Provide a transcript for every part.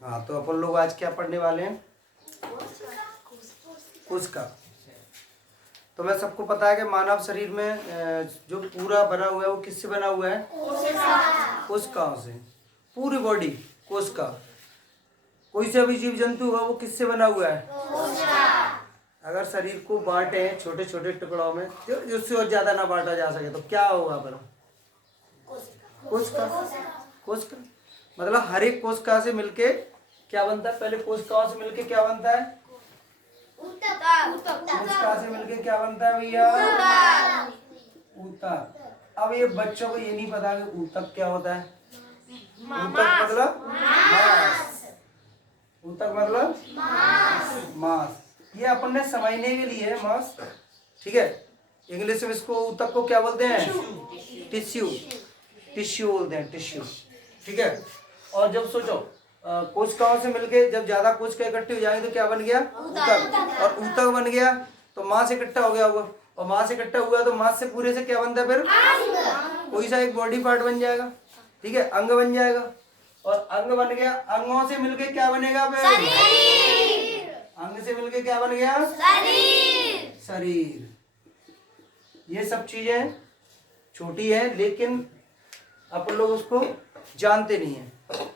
हाँ, तो अपन लोग आज क्या पढ़ने वाले हैं? कोशिका। तो मैं सबको पता है कि मानव शरीर में जो पूरा बना हुआ है वो किससे बना हुआ है? कोशिकाओं से। पूरी बॉडी कोशिका। कोई सा भी जीव जंतु हुआ वो किससे बना हुआ है? अगर शरीर को बांटे छोटे छोटे टुकड़ों में, तो उससे और ज्यादा ना बांटा जा सके तो क्या होगा पर? कोशिका। कोशिका मतलब हर एक कोशिका से मिलके क्या बनता है? पहले कोशिकाओं से मिलके क्या बनता है? कोशिका से मिलके क्या बनता है भैया? ऊतक। अब ये बच्चों को ये नहीं पता कि ऊतक क्या होता है। ऊतक मतलब मांस। ऊतक मतलब मांस। ये अपन ने समझने के लिए है मांस, ठीक है। इंग्लिश में इसको ऊतक को क्या बोलते हैं? टिश्यू। टिश्यू बोलते हैं, टिश्यू, ठीक है। और जब सोचो कोशिकाओं से मिलके जब ज्यादा कोशिका इकट्ठी हो जाएंगी तो क्या बन गया? ऊतक। और ऊतक बन गया तो मांस इकट्ठा हो गया होगा, और मांस इकट्ठा हुआ तो मांस से पूरे से क्या बनता है फिर? कोई सा एक बॉडी पार्ट बन जाएगा, ठीक है, अंग बन जाएगा। और अंग बन गया, अंगों से मिलके क्या बनेगा फिर? अंग से मिलके क्या बन गया? शरीर। ये सब चीजें छोटी है लेकिन अपन लोग उसको जानते नहीं है।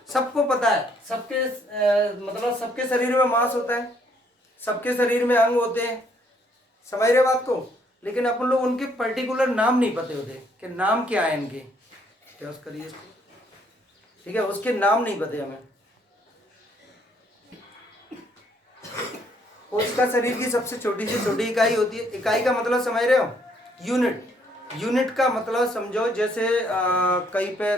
सबको पता है, सबके मतलब सबके शरीर में मांस होता है, सबके शरीर में अंग होते हैं, समझ रहे बात को। लेकिन अपन लोग उनके पर्टिकुलर नाम नहीं पते होते कि नाम क्या है इनके। क्या उस करिए इसको, ठीक है, उसके नाम नहीं पते हमें। कोशिका शरीर की सबसे छोटी से छोटी इकाई होती है। इकाई का मतलब समझ रहे हो? यूनिट। यूनिट का मतलब समझो जैसे कहीं पे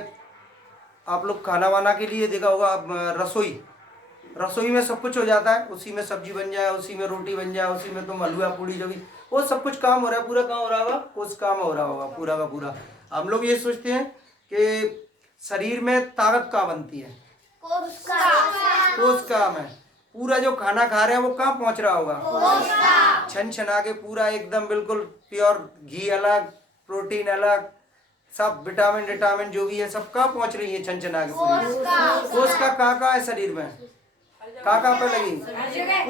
आप लोग खाना वाना के लिए देखा होगा, आप रसोई, रसोई में सब कुछ हो जाता है, उसी में सब्जी बन जाए, उसी में रोटी बन जाए, उसी में तुम हलवा पूड़ी जो भी, वो सब कुछ काम हो रहा है, पूरा काम हो रहा होगा, कुछ काम हो रहा होगा पूरा का पूरा। हम लोग ये सोचते हैं कि शरीर में ताकत कहाँ बनती है? कोशिका में। पूरा जो खाना खा रहे हैं वो कहाँ पहुंच रहा होगा? छन छना के पूरा एकदम बिल्कुल प्योर घी अलग, प्रोटीन अलग, सब विटामिन विटामिन जो भी है सब कहाँ पहुंच रही है? छन छना के पूरी। कोशिका कहाँ है शरीर में? कहाँ पे लगी?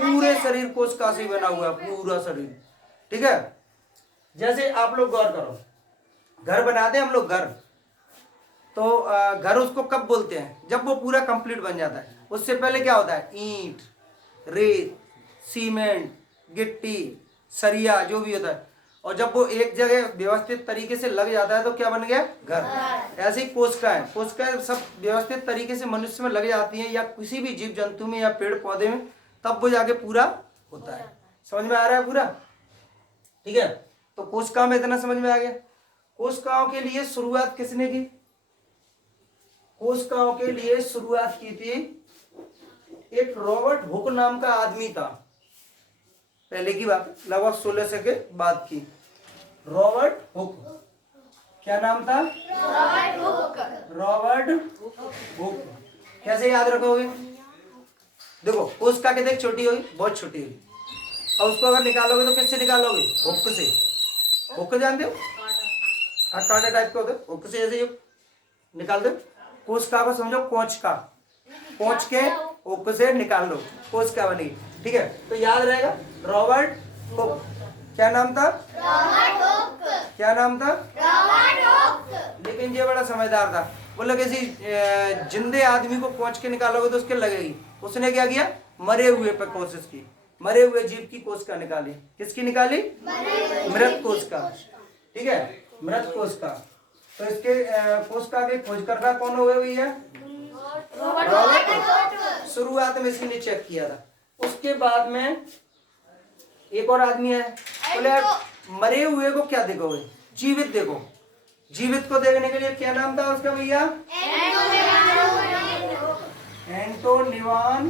पूरे शरीर कोशिका से बना हुआ है, पूरा शरीर, ठीक है। जैसे आप लोग गौर करो, घर बनाते हैं हम लोग घर, तो घर उसको कब बोलते हैं? जब वो पूरा कंप्लीट बन जाता है। उससे पहले क्या होता है? ईंट, रेत, सीमेंट, गिट्टी, सरिया जो भी होता है। और जब वो एक जगह व्यवस्थित तरीके से लग जाता है तो क्या बन गया? घर। ऐसे ही कोशिकाएं, कोशिकाएं सब व्यवस्थित तरीके से मनुष्य में लग जाती हैं या किसी भी जीव जंतु में या पेड़ पौधे में, तब वो जाके पूरा होता है। समझ में आ रहा है पूरा? ठीक है, तो कोशिका में इतना समझ में आ गया। कोशिकाओं के लिए शुरुआत किसने की? कोशिकाओं के लिए शुरुआत की थी एक रॉबर्ट हुक नाम का आदमी था। पहले की बात, लगभग 1600 के बाद की। रॉबर्ट हुक, क्या नाम था? Robert Hooke. कैसे याद रखोगे? देखो कोशिका के देख छोटी होगी, बहुत छोटी होगी, और उसको अगर निकालोगे तो किससे निकालोगे? हुक से। हुक जानते हो? कांटा टाइप का होता है, हुक से ऐसे निकाल दो। कोशिका को समझो कोशिका, कोच के हुक से निकाल लो, कोशिका बनेगी, ठीक है। तो याद रहेगा रॉबर्ट हुक। क्या नाम था? Robert Hooke. क्या नाम था? Robert Hooke. लेकिन ये बड़ा समझदार था। बोला किसी जिंदे आदमी को कोच के निकालोगे तो उसके लगेगी। उसने क्या किया? मरे हुए पे कोशिश की, मरे हुए जीव की कोशिका निकाली। किसकी निकाली? मृत कोशिका, ठीक है, मृत कोशिका। तो इसके कोशिका के खोजकर्ता कौन हुए हुई है? रॉबर्ट। शुरुआत में इसने चेक किया था। उसके बाद में एक और आदमी है, बोले यार मरे हुए को क्या देखोगे, जीवित देखो। जीवित को देखने के लिए क्या नाम था उसका भैया? एंटोनिवान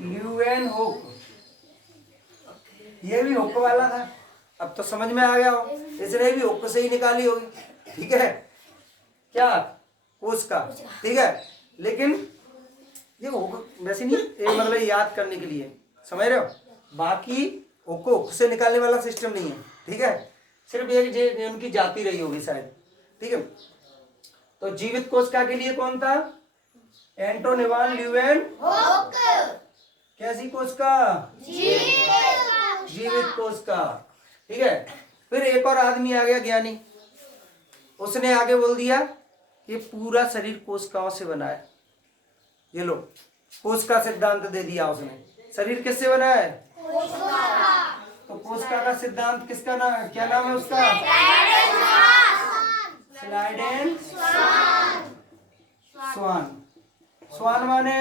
ल्यूवेन हुक। ये भी हुक वाला था। अब तो समझ में आ गया हो, इसने भी हुक से ही निकाली होगी, ठीक है, क्या? कोशिका, ठीक है। लेकिन ये हुक वैसे नहीं, एक मतलब याद करने के लिए, समझ रहे हो? बाकी हुक से निकालने वाला सिस्टम नहीं है, ठीक है। सिर्फ ये उनकी जाती रही होगी शायद, ठीक है। तो जीवित कोशिका के लिए कौन था? एंटोनिवान ल्यूवेन कैसी कोशिका? जीवित कोशिका। ठीक है, फिर एक और आदमी आ गया ज्ञानी, उसने आगे बोल दिया कि पूरा शरीर कोशिकाओं से बना है। ये लो, कोशिका सिद्धांत दे दिया उसने। शरीर किससे बना है? तो कोशिका का सिद्धांत किसका नाम, क्या नाम है उसका? स्लाइडेन स्वान। स्वान माने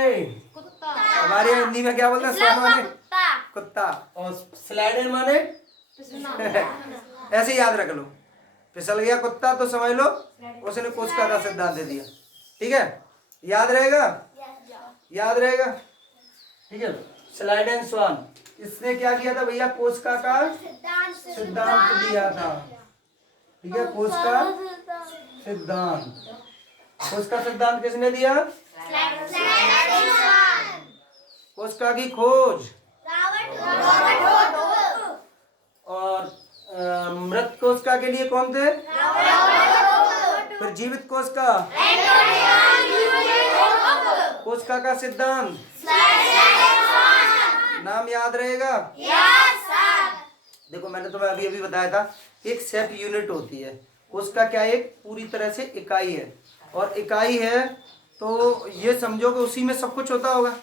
हमारे हिंदी में क्या बोलते हैं? स्वान माने कुत्ता, और स्लाइडेन माने ऐसे याद रख लो। फिसल गया कुत्ता तो समझ लो उसने कोशिका का सिद्धांत दे दिया। ठीक है, याद रहेगा? याद रहेगा? ठीक है, स्लाइडेन स्वान, इसने क्या किया था भैया? कोशिका का सिद्धांत दिया था। ठीक है, कोशिका सिद्धांत। कोशिका सिद्धांत किसने दिया? कोशिका की खोज और मृत कोशिका के लिए कौन थे? फिर जीवित कोशिका, कोशिका का सिद्धांत, नाम याद रहेगा? देखो मैंने तुम्हें अभी अभी बताया था, एक सेट यूनिट होती है कोशिका, क्या एक पूरी तरह से इकाई है, और इकाई है तो ये समझो कि उसी में सब कुछ होता होगा।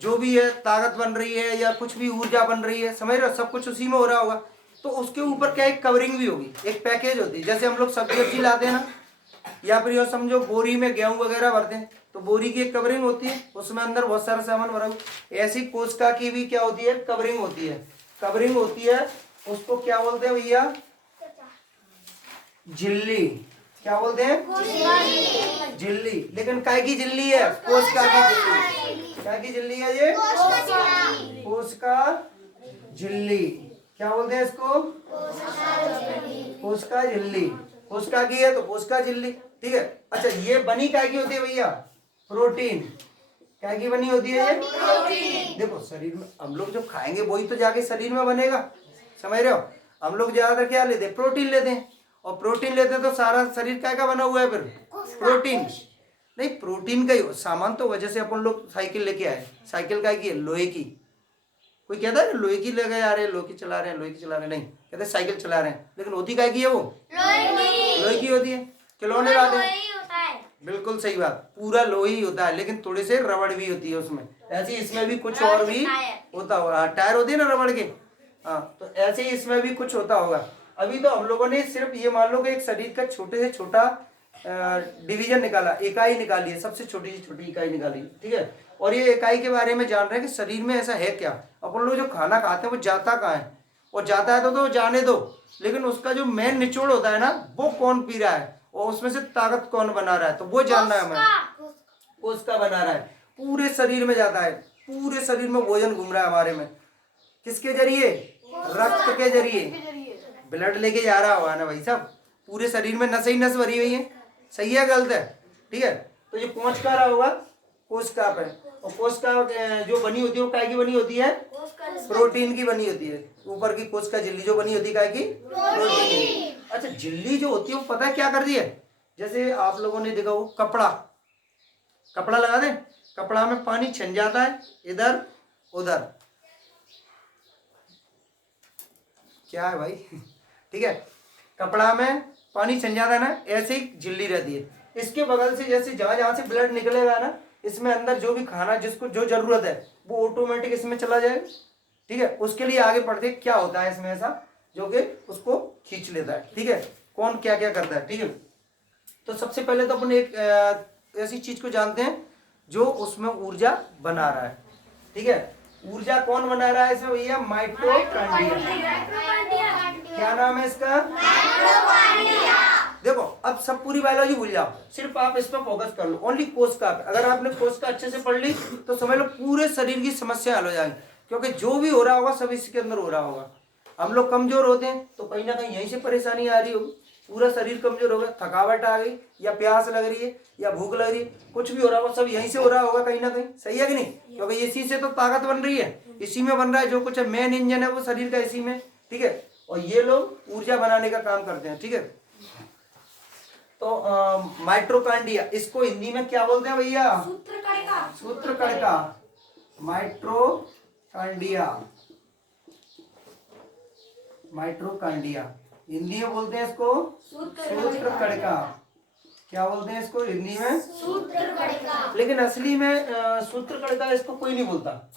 जो भी है ताकत बन रही है या कुछ भी ऊर्जा बन रही है, समझ रहे हो, सब कुछ उसी में हो रहा होगा। तो उसके ऊपर क्या एक कवरिंग भी होगी, एक पैकेज होती है। जैसे हम लोग सब्जी लाते हैं ना, या फिर ये समझो बोरी में गेहूं वगैरह भरते हैं तो बोरी की एक कवरिंग होती है, उसमें अंदर बहुत सारा सामान भरा हुआ। ऐसी कोशिका की भी क्या होती है? कवरिंग होती है। कवरिंग होती है, उसको क्या बोलते हैं भैया? झिल्ली। क्या बोलते हैं? झिल्ली। लेकिन काय की झिल्ली है? कोशिका की झिल्ली। क्या की झिल्ली है ये? कोशिका झिल्ली। क्या बोलते हैं इसको? कोशिका झिल्ली। कोशिका की है तो कोशिका झिल्ली। ठीक है, अच्छा ये बनी काय की होती है भैया? प्रोटीन। क्या की बनी होती है ये? प्रोटीन। देखो शरीर में हम लोग जो खाएंगे वही तो जाके शरीर में बनेगा, समझ रहे हो? हम लोग ज्यादातर क्या लेते हैं? प्रोटीन लेते हैं, और प्रोटीन लेते हैं तो सारा शरीर क्या का बना हुआ है? फिर प्रोटीन नहीं, प्रोटीन का ही सामान तो वजह से अपन लोग साइकिल लेके आए। साइकिल काय की है? लोहे की। कोई कहता है लोहे की लेके आ रहे हैं, लोहे की चला रहे हैं, लोहे की चला रहे हैं, नहीं कहते साइकिल चला रहे हैं, लेकिन होती काय की है वो? लोहे की होती है। खिलौने लाते हैं, बिल्कुल सही बात, पूरा लोहे ही होता है, लेकिन थोड़े से रबड़ भी होती है उसमें। ऐसे ही इसमें भी कुछ और भी होता होगा। टायर होती है ना रबड़ के, हाँ, तो ऐसे ही इसमें भी कुछ होता होगा। अभी तो हम लोगों ने सिर्फ ये मान लो कि एक शरीर का छोटे से छोटा डिवीजन निकाला, इकाई निकाली है, सबसे छोटी से छोटी इकाई निकाली, ठीक है। और ये इकाई के बारे में जान रहे हैं कि शरीर में ऐसा है क्या। अपन लोग जो खाना खाते हैं वो जाता कहाँ है, और जाता है तो जाने दो, लेकिन उसका जो मेन निचोड़ होता है ना, वो कौन पी रहा है और उसमें से ताकत कौन बना रहा है, तो वो जानना है हमें। कोशिका बना रहा है, पूरे शरीर में जाता है, पूरे शरीर में भोजन घूम रहा है हमारे में, किसके जरिए? रक्त के जरिए। ब्लड लेके जा रहा होगा ना भाई साहब, पूरे शरीर में नस ही नस भरी हुई है, सही है गलत है? ठीक है, तो ये पहुंच कर रहा होगा कोशिका पे, और कोशिका जो बनी होती है वो काय की बनी होती है? प्रोटीन की बनी होती है। ऊपर की कोशिका झिल्ली जो बनी होती है काय की? प्रोटीन की। अच्छा झिल्ली जो होती है वो पता है क्या कर दी है? जैसे आप लोगों ने देखा वो कपड़ा लगा दे, कपड़ा में पानी छन जाता है इधर उधर, क्या है भाई ठीक है, कपड़ा में पानी छन जाता है ना, ऐसे ही झिल्ली रहती है। इसके बगल से जैसे जहां से ब्लड निकलेगा ना, इसमें अंदर जो भी खाना जिसको जो जरूरत है वो ऑटोमेटिक इसमें चला जाएगा, ठीक है। उसके लिए आगे पढ़ते क्या होता है इसमें ऐसा जो कि उसको खींच लेता है, ठीक है, कौन क्या क्या करता है, ठीक है। तो सबसे पहले तो अपन एक ऐसी चीज को जानते हैं जो उसमें ऊर्जा बना रहा है, ठीक है। ऊर्जा कौन बना रहा है इसमें भैया? माइटोकॉन्ड्रिया। क्या नाम है इसका? देखो अब सब पूरी बायोलॉजी भूल जाओ, सिर्फ आप इस पर फोकस कर लो, ओनली कोशिका पे। अगर आपने कोशिका अच्छे से पढ़ ली तो समझ लो पूरे शरीर की समस्या हल हो जाएगी, क्योंकि जो भी हो रहा होगा सब इसके अंदर हो रहा होगा। हम लोग कमजोर होते हैं तो कहीं ना कहीं यहीं से परेशानी आ रही होगी, पूरा शरीर कमजोर होगा, थकावट आ गई या प्यास लग रही है या भूख लग रही है, कुछ भी हो रहा होगा सब यहीं से हो रहा होगा कहीं ना कहीं, सही है कि नहीं? क्योंकि इसी से तो ताकत बन रही है, इसी में बन रहा है जो कुछ है, मेन इंजन है वो शरीर का इसी में, ठीक है। और ये लोग ऊर्जा बनाने का काम करते हैं, ठीक है। तो माइटोकॉन्ड्रिया इसको हिंदी में क्या बोलते हैं भैया? सूत्रकणिका, माइट्रोकांडिया, माइट्रोकांडिया हिंदी में बोलते हैं इसको सूत्रकणिका। क्या बोलते हैं इसको हिंदी में? सूत्रकणिका। लेकिन असली में सूत्रकणिका इसको कोई नहीं बोलता,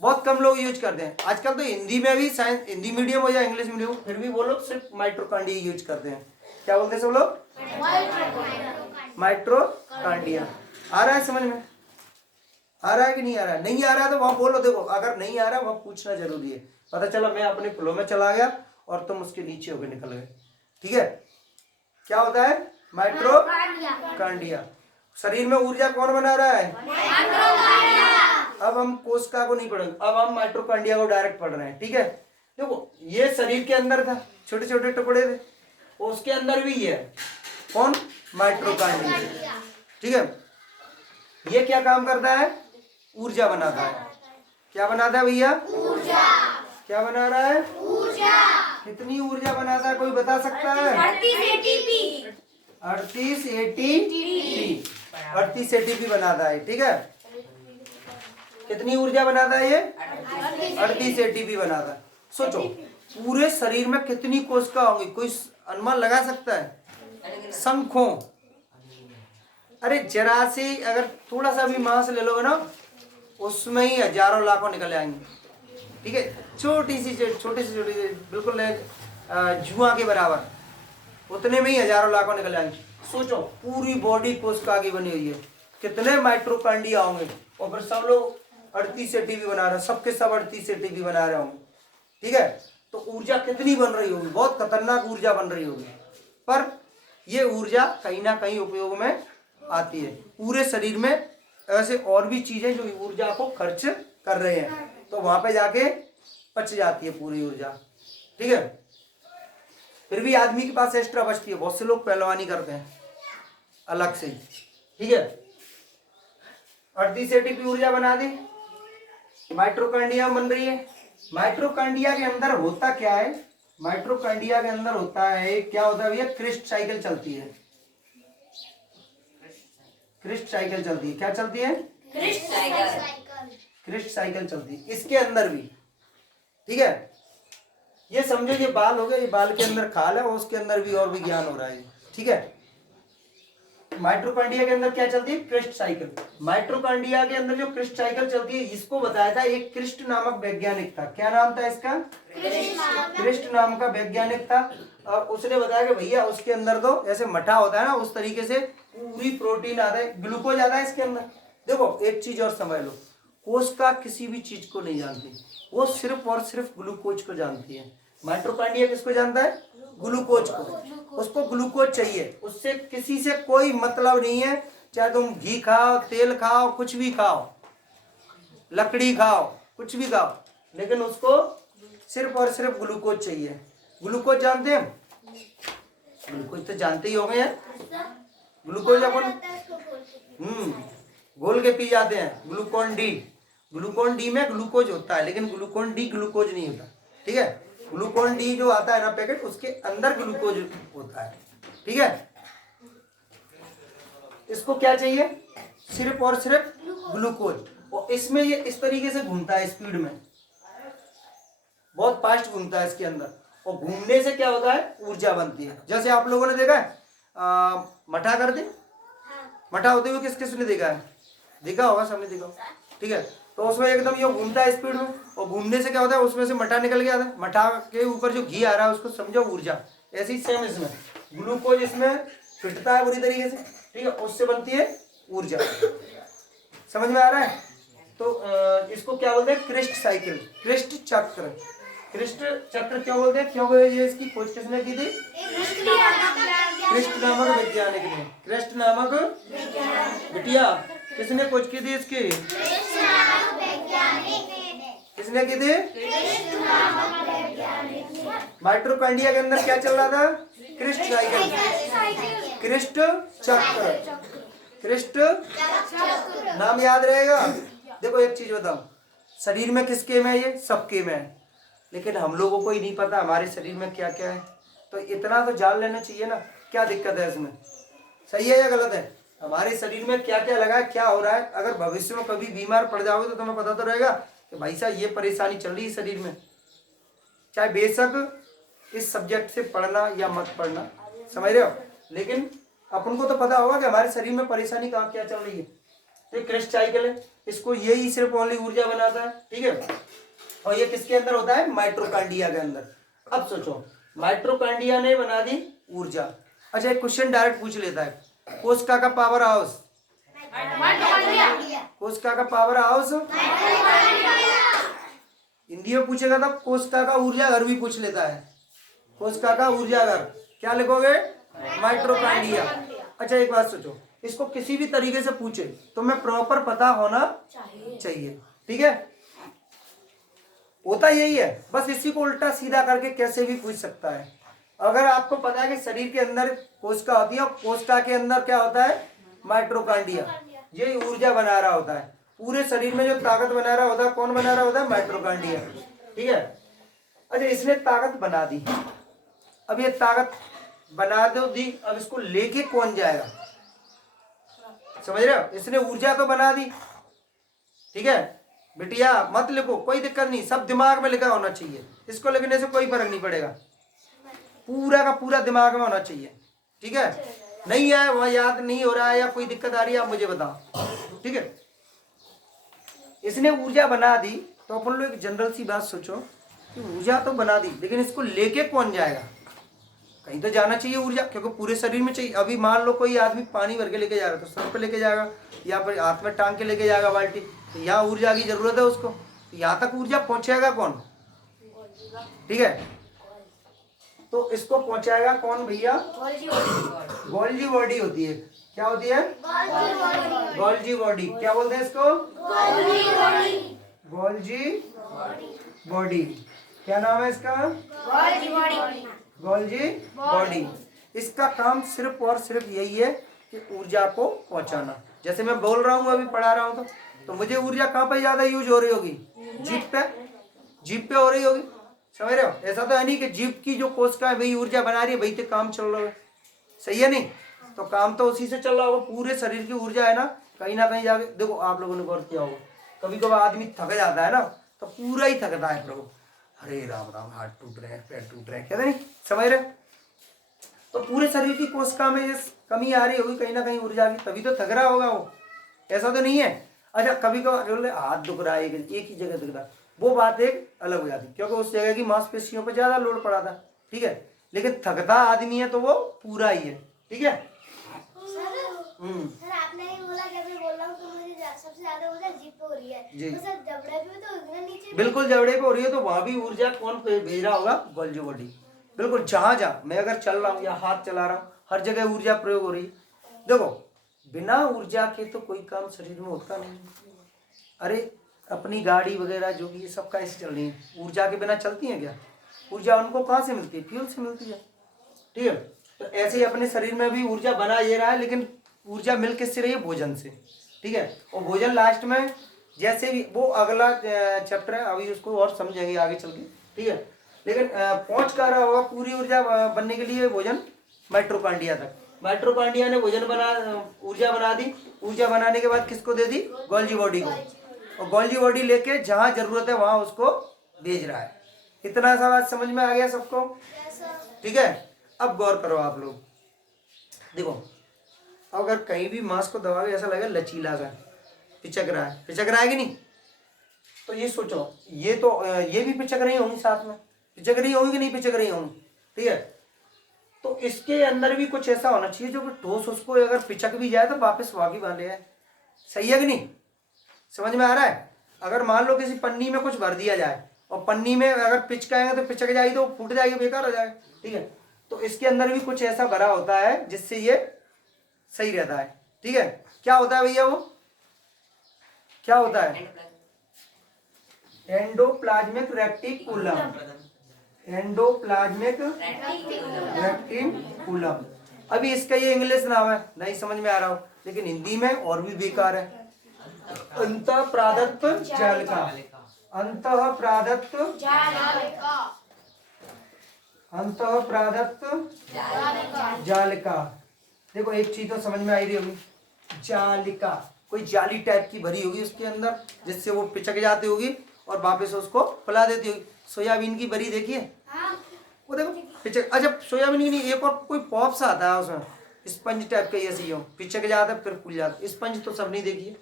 बहुत कम लोग यूज करते हैं। आजकल तो हिंदी में भी, साइंस हिंदी मीडियम हो या इंग्लिश मीडियम, फिर भी वो लोग सिर्फ माइट्रोकांडिया यूज करते हैं। क्या बोलते हैं सब लोग? माइट्रोकांडिया। आ रहा है समझ में? आ रहा है कि नहीं आ रहा है? नहीं आ रहा है तो वहां बोलो। देखो अगर नहीं आ रहा वहां पूछना जरूरी है। पता चला मैं अपने फ्लो में चला गया और तुम उसके नीचे होकर निकल गए। ठीक है, क्या होता है? माइट्रोकांडिया। शरीर में ऊर्जा कौन बना रहा है? अब हम कोशिका को नहीं पढ़ेंगे, अब हम माइट्रोकांडिया को डायरेक्ट पढ़ रहे हैं। ठीक है, देखो ये शरीर के अंदर था, छोटे छोटे टुकड़े थे, उसके अंदर भी है कौन? माइट्रोकांडिया। ठीक है, ये क्या काम करता है? ऊर्जा बनाता है। क्या बनाता है भैया? ऊर्जा। क्या बना रहा है? ऊर्जा। कितनी ऊर्जा बनाता है कोई बता सकता है? 38 ATP। 38 ATP बनाता है। ठीक है, कितनी ऊर्जा बनाता है ये? 38 ATP बनाता है। सोचो पूरे शरीर में कितनी कोशिका होंगी, कोई अनुमान लगा सकता है? शंखों। अरे जरा सी अगर थोड़ा सा भी मांस ले लोगे ना, उसमें ही हजारों लाखों निकल आएंगे। ठीक है, छोटी सी बिल्कुल जुआ के बराबर, उतने में ही हजारों लाखों निकल आएंगे। सोचो पूरी बॉडी कोशिका की बनी हुई है, कितने माइट्रोकांडिया होंगे, और फिर सब लोग 38 ATP बना रहे हैं, सबके सब 38 ATP बना रहे होंगे। ठीक है, तो ऊर्जा कितनी बन रही होगी? बहुत खतरनाक ऊर्जा बन रही होगी। पर ये ऊर्जा कहीं ना कहीं उपयोग में आती है। पूरे शरीर में ऐसे और भी चीजें जो ऊर्जा को खर्च कर रहे हैं, तो वहां पे जाके पच जाती है पूरी ऊर्जा। ठीक है, फिर भी आदमी के पास एक्स्ट्रा बचती है। बहुत से लोग पहलवानी करते हैं अलग से ही। ठीक है, 38 ATP ऊर्जा बना दी, माइट्रोकांडिया बन रही है। माइट्रोकांडिया के अंदर होता क्या है? माइट्रोकांडिया के अंदर होता है, क्या होता है भैया? क्रिस्ट साइकिल चलती है। क्रिस्ट साइकिल चलती है। क्या चलती है? क्रिस्ट साइकिल चलती है इसके अंदर भी। ठीक है, ये समझो ये बाल हो गया, ये बाल के अंदर खाल है और उसके अंदर भी और विज्ञान हो रहा है। ठीक है, माइट्रोकांडिया के अंदर क्या चलती है? क्रिस्ट साइकिल। माइट्रोकांडिया के अंदर जो क्रिस्ट साइकिल चलती है, इसको बताया था एक क्रिस्ट नामक वैज्ञानिक था। क्या नाम था इसका? क्रिस्ट नाम का वैज्ञानिक था। और उसने बताया कि भैया उसके अंदर तो ऐसे मठा होता है ना, उस तरीके से पूरी प्रोटीन आता है, ग्लूकोज आता है इसके अंदर। देखो एक चीज और समझ लो, कोशिका किसी भी चीज को नहीं जानती, वो सिर्फ और सिर्फ ग्लूकोज को जानती है। माइट्रोकांडिया किसको जानता है? ग्लूकोज को। उसको ग्लूकोज चाहिए, उससे किसी से कोई मतलब नहीं है। चाहे तुम घी खाओ, तेल खाओ, कुछ भी खाओ, लकड़ी खाओ, कुछ भी खाओ, लेकिन उसको सिर्फ और सिर्फ ग्लूकोज चाहिए। ग्लूकोज जानते हैं? ग्लूकोज तो जानते ही होंगे यार। ग्लूकोज अपन घोल के पी जाते हैं, ग्लूकोन डी। ग्लूकोन डी में ग्लूकोज होता है, लेकिन ग्लूकोन डी ग्लूकोज नहीं होता। ठीक है, ग्लूकोन डी जो आता है ना पैकेट, उसके अंदर ग्लूकोज होता है। ठीक है, इसको क्या चाहिए? सिर्फ और सिर्फ ग्लूकोज। और इसमें ये इस तरीके से घूमता है स्पीड में, बहुत फास्ट घूमता है इसके अंदर। और घूमने से क्या होता है? ऊर्जा बनती है। जैसे आप लोगों ने देखा है मठा कर दे, मठा होते हुए किस किस ने देखा है? देखा होगा, सबने देखा होगा। ठीक है, तो उसमें एकदम ये घूमता है स्पीड में, और घूमने से क्या होता है? उसमें से मठा निकल गया था, मठा के ऊपर जो घी आ रहा है उसको समझो ऊर्जा। ऐसे ही सेम इसमें ग्लूकोज इसमें फिटता है पूरी तरीके से। ठीक है, उससे बनती है ऊर्जा। समझ में आ रहा है? तो इसको क्या बोलते हैं? क्रिस्ट साइकिल, क्रिस्ट चक्र। क्रिस्ट चक्र क्यों बोलते हैं? क्योंकि ये इसकी खोज किसने की थी? क्रिस्ट नामक वैज्ञानिक ने। क्रिस्ट नामक बिटिया किसने खोज की थी इसकी? किसने की थी? माइट्रोकांडिया के अंदर क्या चल रहा था? क्रिस्ट साइकिल, क्रिस्ट चक्र। क्रिस्ट नाम याद रहेगा। देखो एक चीज बताओ, शरीर में किसके में? ये सबके में है, लेकिन हम लोगों को ही नहीं पता हमारे शरीर में क्या क्या है। तो इतना तो जान लेना चाहिए ना, क्या दिक्कत है इसमें? सही है या गलत है? हमारे शरीर में क्या क्या लगा है, क्या हो रहा है। अगर भविष्य में कभी बीमार पड़ जाओगे तो तुम्हें पता तो रहेगा कि भाई साहब ये परेशानी चल रही है शरीर में। चाहे बेशक इस सब्जेक्ट से पढ़ना या मत पढ़ना, समझ रहे हो, लेकिन अपन को तो पता होगा कि हमारे शरीर में परेशानी कहाँ क्या चल रही है। तो क्रिस्ट साइकिल है, इसको यही सिर्फ ओनली ऊर्जा बनाता है, ठीक है। और ये किसके अंदर होता है, माइट्रोकांडिया के अंदर। अब सोचो, माइट्रोकांडिया ने बना दी ऊर्जा। अच्छा एक क्वेश्चन डायरेक्ट पूछ लेता है, कोशिका का पावर हाउस, कोशिका का पावर हाउस हिंदी में पूछेगा तब कोशिका का ऊर्जा घर भी पूछ लेता है। कोशिका का ऊर्जा घर क्या लिखोगे, माइट्रोकांडिया। अच्छा एक बात सोचो, इसको किसी भी तरीके से पूछे तो मैं प्रॉपर पता होना चाहिए, ठीक है। होता यही है, बस इसी को उल्टा सीधा करके कैसे भी पूछ सकता है। अगर आपको पता है कि शरीर के अंदर कोशिका होती है और कोशिका के अंदर क्या होता है, माइट्रोकांडिया, ये ऊर्जा बना रहा होता है। पूरे शरीर में जो ताकत बना रहा होता है, कौन बना रहा होता है, माइट्रोकांडिया, ठीक है। अच्छा इसने ताकत बना दी, अब ये ताकत बना दो दी, अब इसको लेके कौन जाएगा, समझ रहे हो। इसने ऊर्जा तो बना दी, ठीक है। बिटिया मत लिखो, कोई दिक्कत नहीं, सब दिमाग में लिखा होना चाहिए, इसको लिखने से कोई फर्क नहीं पड़ेगा, पूरा का पूरा दिमाग में होना चाहिए, ठीक है। नहीं है वह याद नहीं हो रहा है या कोई दिक्कत आ रही है, आप मुझे बताओ, ठीक है। इसने ऊर्जा बना दी, तो अपन लोग एक जनरल सी बात सोचो कि ऊर्जा तो बना दी, लेकिन इसको लेके कौन जाएगा, कहीं तो जाना चाहिए ऊर्जा, क्योंकि पूरे शरीर में चाहिए। अभी मान लो कोई आदमी पानी भर के लेके जा रहा है तो सर पे लेके जाएगा या फिर हाथ में टांग के लेके जाएगा बाल्टी, तो यहाँ ऊर्जा की जरूरत है उसको, तो यहाँ तक ऊर्जा पहुंचेगा कौन, ठीक है। तो इसको पहुंचाएगा कौन भैया, गोल्जी बॉडी होती है, क्या होती है, गोल्जी बॉडी, क्या बोलते हैं इसको, गोल्जी बॉडी, क्या नाम है इसका, गोल्जी बॉडी। इसका काम सिर्फ और सिर्फ यही है कि ऊर्जा को पहुंचाना। जैसे मैं बोल रहा हूँ, अभी पढ़ा रहा हूँ, तो मुझे ऊर्जा कहाँ पे ज्यादा यूज हो रही होगी, जीभ पे, जीभ पे हो रही होगी, समझ रहे हो। ऐसा तो है नहीं कि जीभ की जो कोशिका है वही ऊर्जा बना रही है, वही तो काम चल रहा है, सही है नहीं, तो काम तो उसी से चल रहा होगा। पूरे शरीर की ऊर्जा है ना कहीं जाके देखो, आप लोगों ने गौर किया होगा, कभी कभी आदमी थक जाता है ना तो पूरा ही थकता है, प्रभु हरे राम राम, हाथ टूट रहे हैं, पैर टूट रहे हैं, कहते नहीं, समझ रहे। तो पूरे शरीर की कोशिका में कमी आ रही होगी कहीं ना कहीं ऊर्जा की, तभी तो थक रहा होगा वो, ऐसा तो नहीं है। अच्छा कभी कभी हाथ दुख रहा है, एक ही जगह दुख रहा है, वो बात एक अलग हो जाती, क्योंकि उस जगह की मांसपेशियों पर ज्यादा लोड पड़ा था, ठीक है। लेकिन थकता आदमी है तो वो पूरा ही है, ठीक है। सर आपने ही बोला कि मैं बोल रहा हूँ तो मुझे सबसे ज्यादा ऊर्जा जीभ पे हो रही है, तो सर जबड़े पे तो इतना नीचे, बिल्कुल जबड़े पे हो रही है, तो वहां भी ऊर्जा कौन भेज रहा होगा, गोल्जी बॉडी। बिल्कुल जहां जहां मैं अगर चल रहा हूँ या हाथ चला रहा हूँ, हर जगह ऊर्जा प्रयोग हो रही है। देखो बिना ऊर्जा के तो कोई काम शरीर में होता नहीं। अरे अपनी गाड़ी वगैरह जो भी ये सब कैसे चल रही है, ऊर्जा के बिना चलती है क्या, ऊर्जा उनको कहाँ से मिलती है, फ्यूल से मिलती है, ठीक है। तो ऐसे ही अपने शरीर में भी ऊर्जा बना ये रहा है, लेकिन ऊर्जा मिल किससे रही है, भोजन से, ठीक है। और भोजन लास्ट में जैसे भी, वो अगला चैप्टर है, अभी उसको और समझेंगे आगे चल के, ठीक है। लेकिन पहुंच कर रहा होगा पूरी ऊर्जा बनने के लिए भोजन माइट्रोकांडिया तक। माइट्रोकांडिया ने भोजन बना, ऊर्जा बना दी, ऊर्जा बनाने के बाद किसको दे दी, गोल्जी बॉडी को, और गोल्जी बॉडी लेके जहां जरूरत है वहां उसको भेज रहा है। इतना सा बात समझ में आ गया सबको, ठीक है। अब गौर करो आप लोग, देखो अगर कहीं भी मांस को दबाओगे ऐसा लगेगा लचीला सा, पिचक रहा है, पिचक रहा है कि नहीं। तो ये सोचो, ये तो ये भी पिचक रही होंगी साथ में, पिचक रही होंगी कि नहीं पिचक रही होंगी, ठीक है। तो इसके अंदर भी कुछ ऐसा होना चाहिए जो ठोस, उसको अगर पिचक भी जाए तो वापस वाकी बांध ले, सही है कि नहीं, समझ में आ रहा है। अगर मान लो किसी पन्नी में कुछ भर दिया जाए और पन्नी में अगर पिचकाएंगे तो पिचक जाएगी, तो फूट जाएगी, बेकार हो जाएगा, ठीक है। तो इसके अंदर भी कुछ ऐसा भरा होता है जिससे ये सही रहता है, ठीक है। क्या होता है भैया, वो क्या होता है, एंडोप्लाज्मिक रेटिकुलम, एंडोप्लाज्मिक रेटिकुलम। अभी इसका ये इंग्लिश नाम है, नहीं समझ में आ रहा हो, लेकिन हिंदी में और भी बेकार है, अंतःप्रादत्त जालिका, अंतःप्रादत्त अंतःप्रादत्त जालिका। देखो एक चीज तो समझ में आई रही होगी, जालिका, कोई जाली टाइप की भरी होगी उसके अंदर, जिससे वो पिचक जाती होगी और वापस उसको फुला देती होगी। सोयाबीन की बरी देखिए, वो देखो पिचक। अच्छा सोयाबीन की नहीं, एक और कोई पॉप्स आता है उसमें, स्पंज टाइप का, ऐसे ही हो पिचक जाता है फिर फूल जाता है। स्पंज तो सब नहीं देखिए,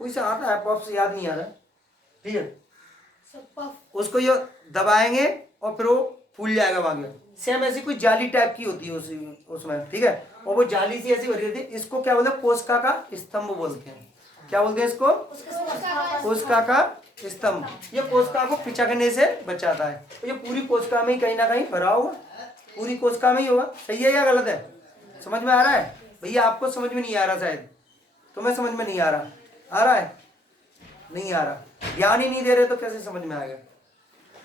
कोई सा आता है पॉप्स, याद नहीं आ रहा, ठीक है। उसको ये दबाएंगे और फिर वो फूल जाएगा वहां। सेम ऐसी कोई जाली टाइप की होती है उसमें, ठीक है। और वो जाली सी ऐसी भरी होती है। इसको क्या बोलते हैं, कोशिका का स्तंभ बोलते हैं। क्या बोलते हैं इसको, कोशिका का स्तंभ। ये कोशिका को पिचकने से बचाता है। तो ये पूरी कोशिका में ही कहीं ना कहीं भरा होगा, पूरी कोशिका में ही होगा। सही है या गलत है, समझ में आ रहा है भैया? आपको समझ में नहीं आ रहा, शायद तुम्हें समझ में नहीं आ रहा, आ रहा है? नहीं आ रहा, ध्यान ही नहीं दे रहे तो कैसे समझ में आएगा?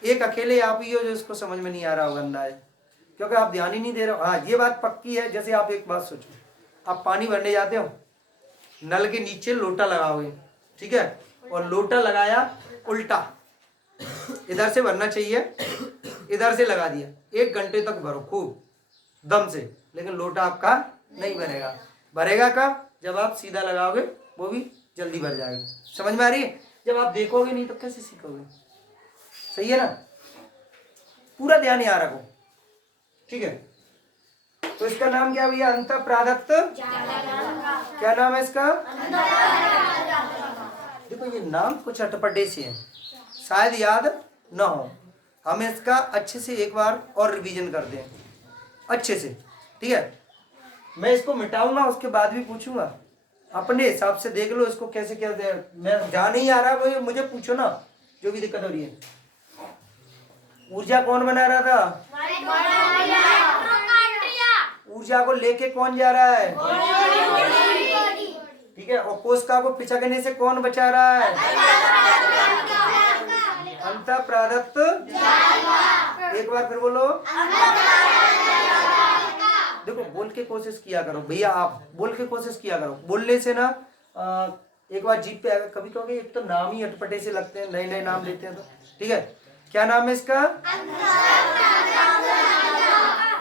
एक अकेले आप ही हो जो इसको समझ में नहीं आ रहा होगा अंदाज, क्योंकि आप ध्यान ही नहीं दे रहे हो। हाँ ये बात पक्की है। जैसे आप एक बात सोचो, आप पानी भरने जाते हो, नल के नीचे लोटा लगाओगे, ठीक है, और लोटा लगाया उल्टा, इधर से भरना चाहिए, इधर से लगा दिया, 1 घंटे तक भरो खूब दम से, लेकिन लोटा आपका नहीं भरेगा। भरेगा कब, जब आप सीधा लगाओगे, वो भी जल्दी भर जाएगा। समझ में आ रही है? जब आप देखोगे नहीं तो कैसे सीखोगे? सही है ना? पूरा ध्यान यहाँ रखो, ठीक है। तो इसका नाम क्या भैया, अंतःप्रादत्त। क्या नाम है इसका? देखो ये नाम कुछ अटपटे से है, शायद याद ना हो। हम इसका अच्छे से एक बार और रिवीजन करते हैं अच्छे से, ठीक है। मैं इसको मिटाऊंगा, उसके बाद भी पूछूंगा, अपने हिसाब से देख लो इसको कैसे क्या। मैं ध्यान नहीं आ रहा, वो मुझे पूछो ना, जो भी दिक्कत हो रही है। ऊर्जा कौन बना रहा था? ऊर्जा को लेके कौन जा रहा है? ठीक है। और कोशिका को पिचकने से कौन बचा रहा है? अंतःप्रादत्त। एक बार फिर बोलो। देखो बोल के कोशिश किया करो भैया, आप बोल के कोशिश किया करो। बोलने से ना एक बार जीप पे आएगा। कभी कभी एक तो नाम ही अटपटे से लगते हैं, नए नए नाम लेते हैं तो, ठीक है। क्या नाम है इसका?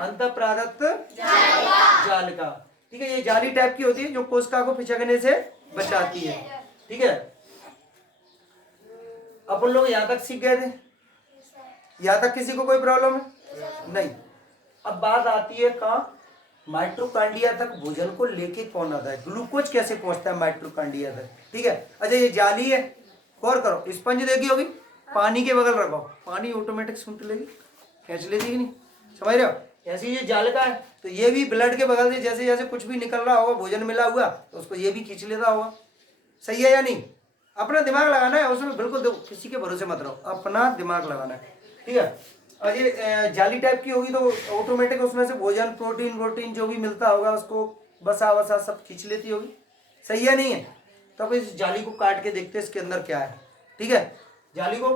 अंतःप्रादत्त जालिका, ठीक है। ये जाली टाइप की होती है जो कोशिका को पिचकने से बचाती है, ठीक है। अपन लोग यहाँ तक सीख गए थे, यहाँ तक किसी को कोई प्रॉब्लम है? नहीं। अब बात आती है कहाँ, माइटोकॉन्ड्रिया तक भोजन को लेके कौन आता है, ग्लूकोज कैसे पहुंचता है माइटोकॉन्ड्रिया तक, ठीक है। अच्छा ये जाली है, गौर करो, स्पंज देखी होगी, पानी के बगल रखो, पानी ऑटोमेटिक सूंघ लेगी, खींच लेती कि नहीं, समझ रहे हो? ऐसे ये जालिका है, तो ये भी ब्लड के बगल से जैसे जैसे कुछ भी निकल रहा होगा, भोजन मिला हुआ, तो उसको ये भी खींच लेता होगा। सही है या नहीं? अपना दिमाग लगाना है उसमें, बिल्कुल किसी के भरोसे मत रहो, अपना दिमाग लगाना है, ठीक है। और ये जाली टाइप की होगी तो ऑटोमेटिक उसमें से भोजन, प्रोटीन जो भी मिलता होगा उसको बसा वसा सब खींच लेती होगी। सही है नहीं है? तो अब इस जाली को काट के देखते हैं इसके अंदर क्या है, ठीक है। जाली को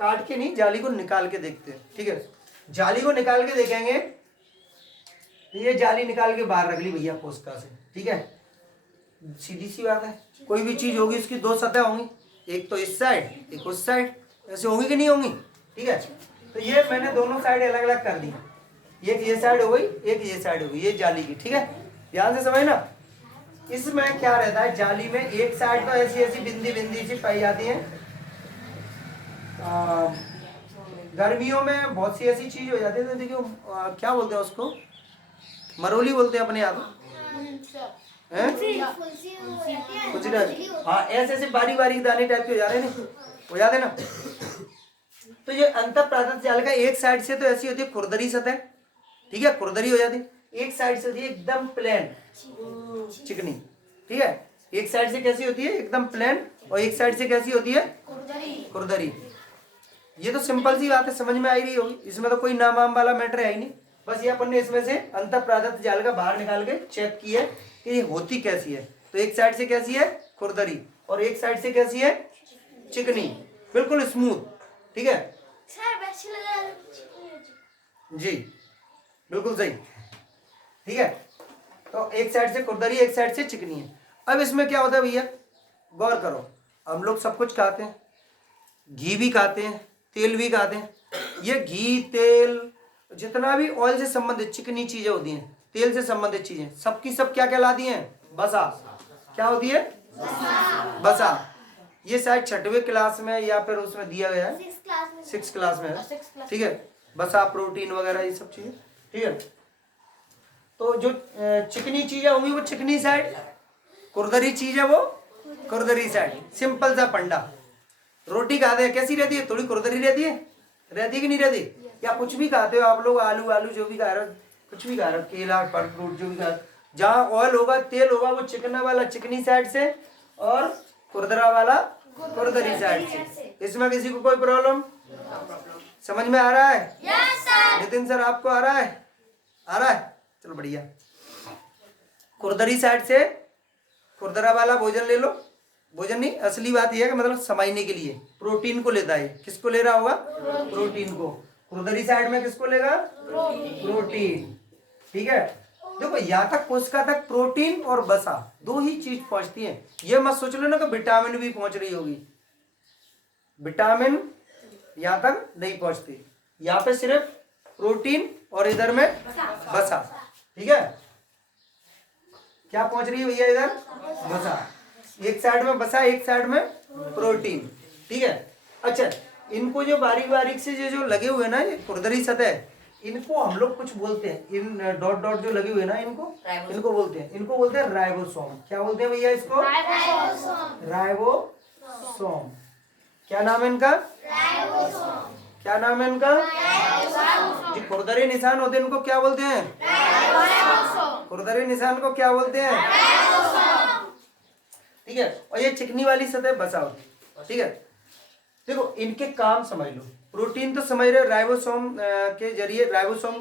काट के नहीं, जाली को निकाल के देखते हैं, ठीक है। जाली को निकाल के देखेंगे तो ये जाली निकाल के बाहर रख ली भैया कोशिका से, ठीक है। सीधी सी बात है, कोई भी चीज होगी इसकी 2 सतह होंगी, एक तो इस साइड, एक उस साइड, ऐसे होंगी कि नहीं होंगी, ठीक है। तो ये मैंने दोनों साइड अलग अलग कर दी, एक ये साइड हो गई, एक ये साइड हो गई, ये जाली की, ठीक है। ध्यान से समझ ना। इसमें क्या रहता है, जाली में एक साइड तो ऐसी ऐसी बिंदी बिंदी सी पाई जाती है। गर्मियों में बहुत सी ऐसी चीज हो जाती है, तो देखियो क्या बोलते हैं उसको, मरोली बोलते हैं अपने यहाँ कुछ नहीं। हाँ ऐसे ऐसे बारीक बारीक दाने टाइप के हो जा रहे हैं, हो जाते ना। तो ये अंतःप्रादत्त जालिका एक साइड से तो ऐसी होती है खुरदरी सतह, ठीक है, खुरदरी हो जाती है। एक साइड से होती है एकदम प्लेन चिकनी, ठीक है। एक साइड से कैसी होती है, एकदम प्लेन, और एक साइड से कैसी होती है, खुरदरी। ये तो सिंपल सी बात है, समझ में आई रही होगी, इसमें तो कोई नाम वाम वाला मैटर है ही नहीं। बस ये अपन ने इसमें से अंतःप्रादत्त जालिका बाहर निकाल के चेक की है कि ये होती कैसी है। तो एक साइड से कैसी है, खुरदरी, और एक साइड से कैसी है, चिकनी, बिल्कुल स्मूथ, ठीक है जी, बिल्कुल सही, ठीक है। तो एक साइड से खुरदरी, एक साइड से चिकनी है। अब इसमें क्या होता है भैया, गौर करो, हम लोग सब कुछ खाते हैं, घी भी खाते हैं, तेल भी खाते हैं। ये घी तेल जितना भी ऑयल से संबंधित चिकनी चीजें होती हैं, तेल से संबंधित चीजें सबकी सब क्या कहलाती हैं? बसा। क्या होती है? बसा। ये शायद 6वीं क्लास में या फिर उसमें दिया गया है, 6 क्लास में है, ठीक है। बसा, प्रोटीन वगैरह ये सब चीजें, ठीक है। तो जो चिकनी चीजें होंगी वो चिकनी साइड, खुरदरी चीज है वो खुरदरी साइड। सिंपल सा पंडा। रोटी खाते हैं कैसी रहती है? थोड़ी खुरदरी रहती है, रहती है कि नहीं रहती? या कुछ भी खाते हो आप लोग, आलू आलू जो भी खा रहे हो, कुछ भी खा रहे हो, केला फल फ्रूट जो भी खा रहे हो, जहाँ ऑयल होगा तेल होगा वो चिकना वाला चिकनी साइड से और खुरदरा वाला खुरदरी साइड से। इसमें किसी को कोई प्रॉब्लम? समझ में आ रहा है? नितिन सर आपको आ रहा है? आ रहा है, चलो बढ़िया। खुरदरी साइड से खुरदरा वाला भोजन ले लो। भोजन नहीं, असली बात यह है कि मतलब समझने के लिए प्रोटीन को लेता है। किसको ले रहा होगा? प्रोटीन को। खुरदरी साइड में किसको लेगा? प्रोटीन, ठीक है। देखो यहाँ तक कोशिका तक प्रोटीन और बसा दो ही चीज पहुंचती है। ये मत सोच लो ना कि विटामिन भी पहुंच रही होगी, विटामिन यहाँ तक नहीं पहुंचती। यहाँ पे सिर्फ प्रोटीन और इधर में बसा, ठीक है। क्या पहुंच रही है भैया? इधर बसा, एक साइड में बसा, एक साइड में प्रोटीन, ठीक है। अच्छा, इनको जो बारीक बारीक से जो लगे हुए ना ये खुरदरी सतह, इनको हम लोग कुछ बोलते हैं, इन डॉट डॉट जो लगे हुए ना इनको बोलते हैं राइबोसोम। क्या बोलते हैं भैया इसको? राइबोसोम। क्या नाम है इनका? क्या नाम है इनका? जो खुरदरे निशान होते हैं इनको क्या बोलते हैं? खुरदरे निशान को क्या बोलते हैं? ठीक है। और ये चिकनी वाली सतह बसा होती है, ठीक है। देखो इनके काम समझ लो। प्रोटीन तो समझ रहे, राइबोसोम के जरिए राइबोसोम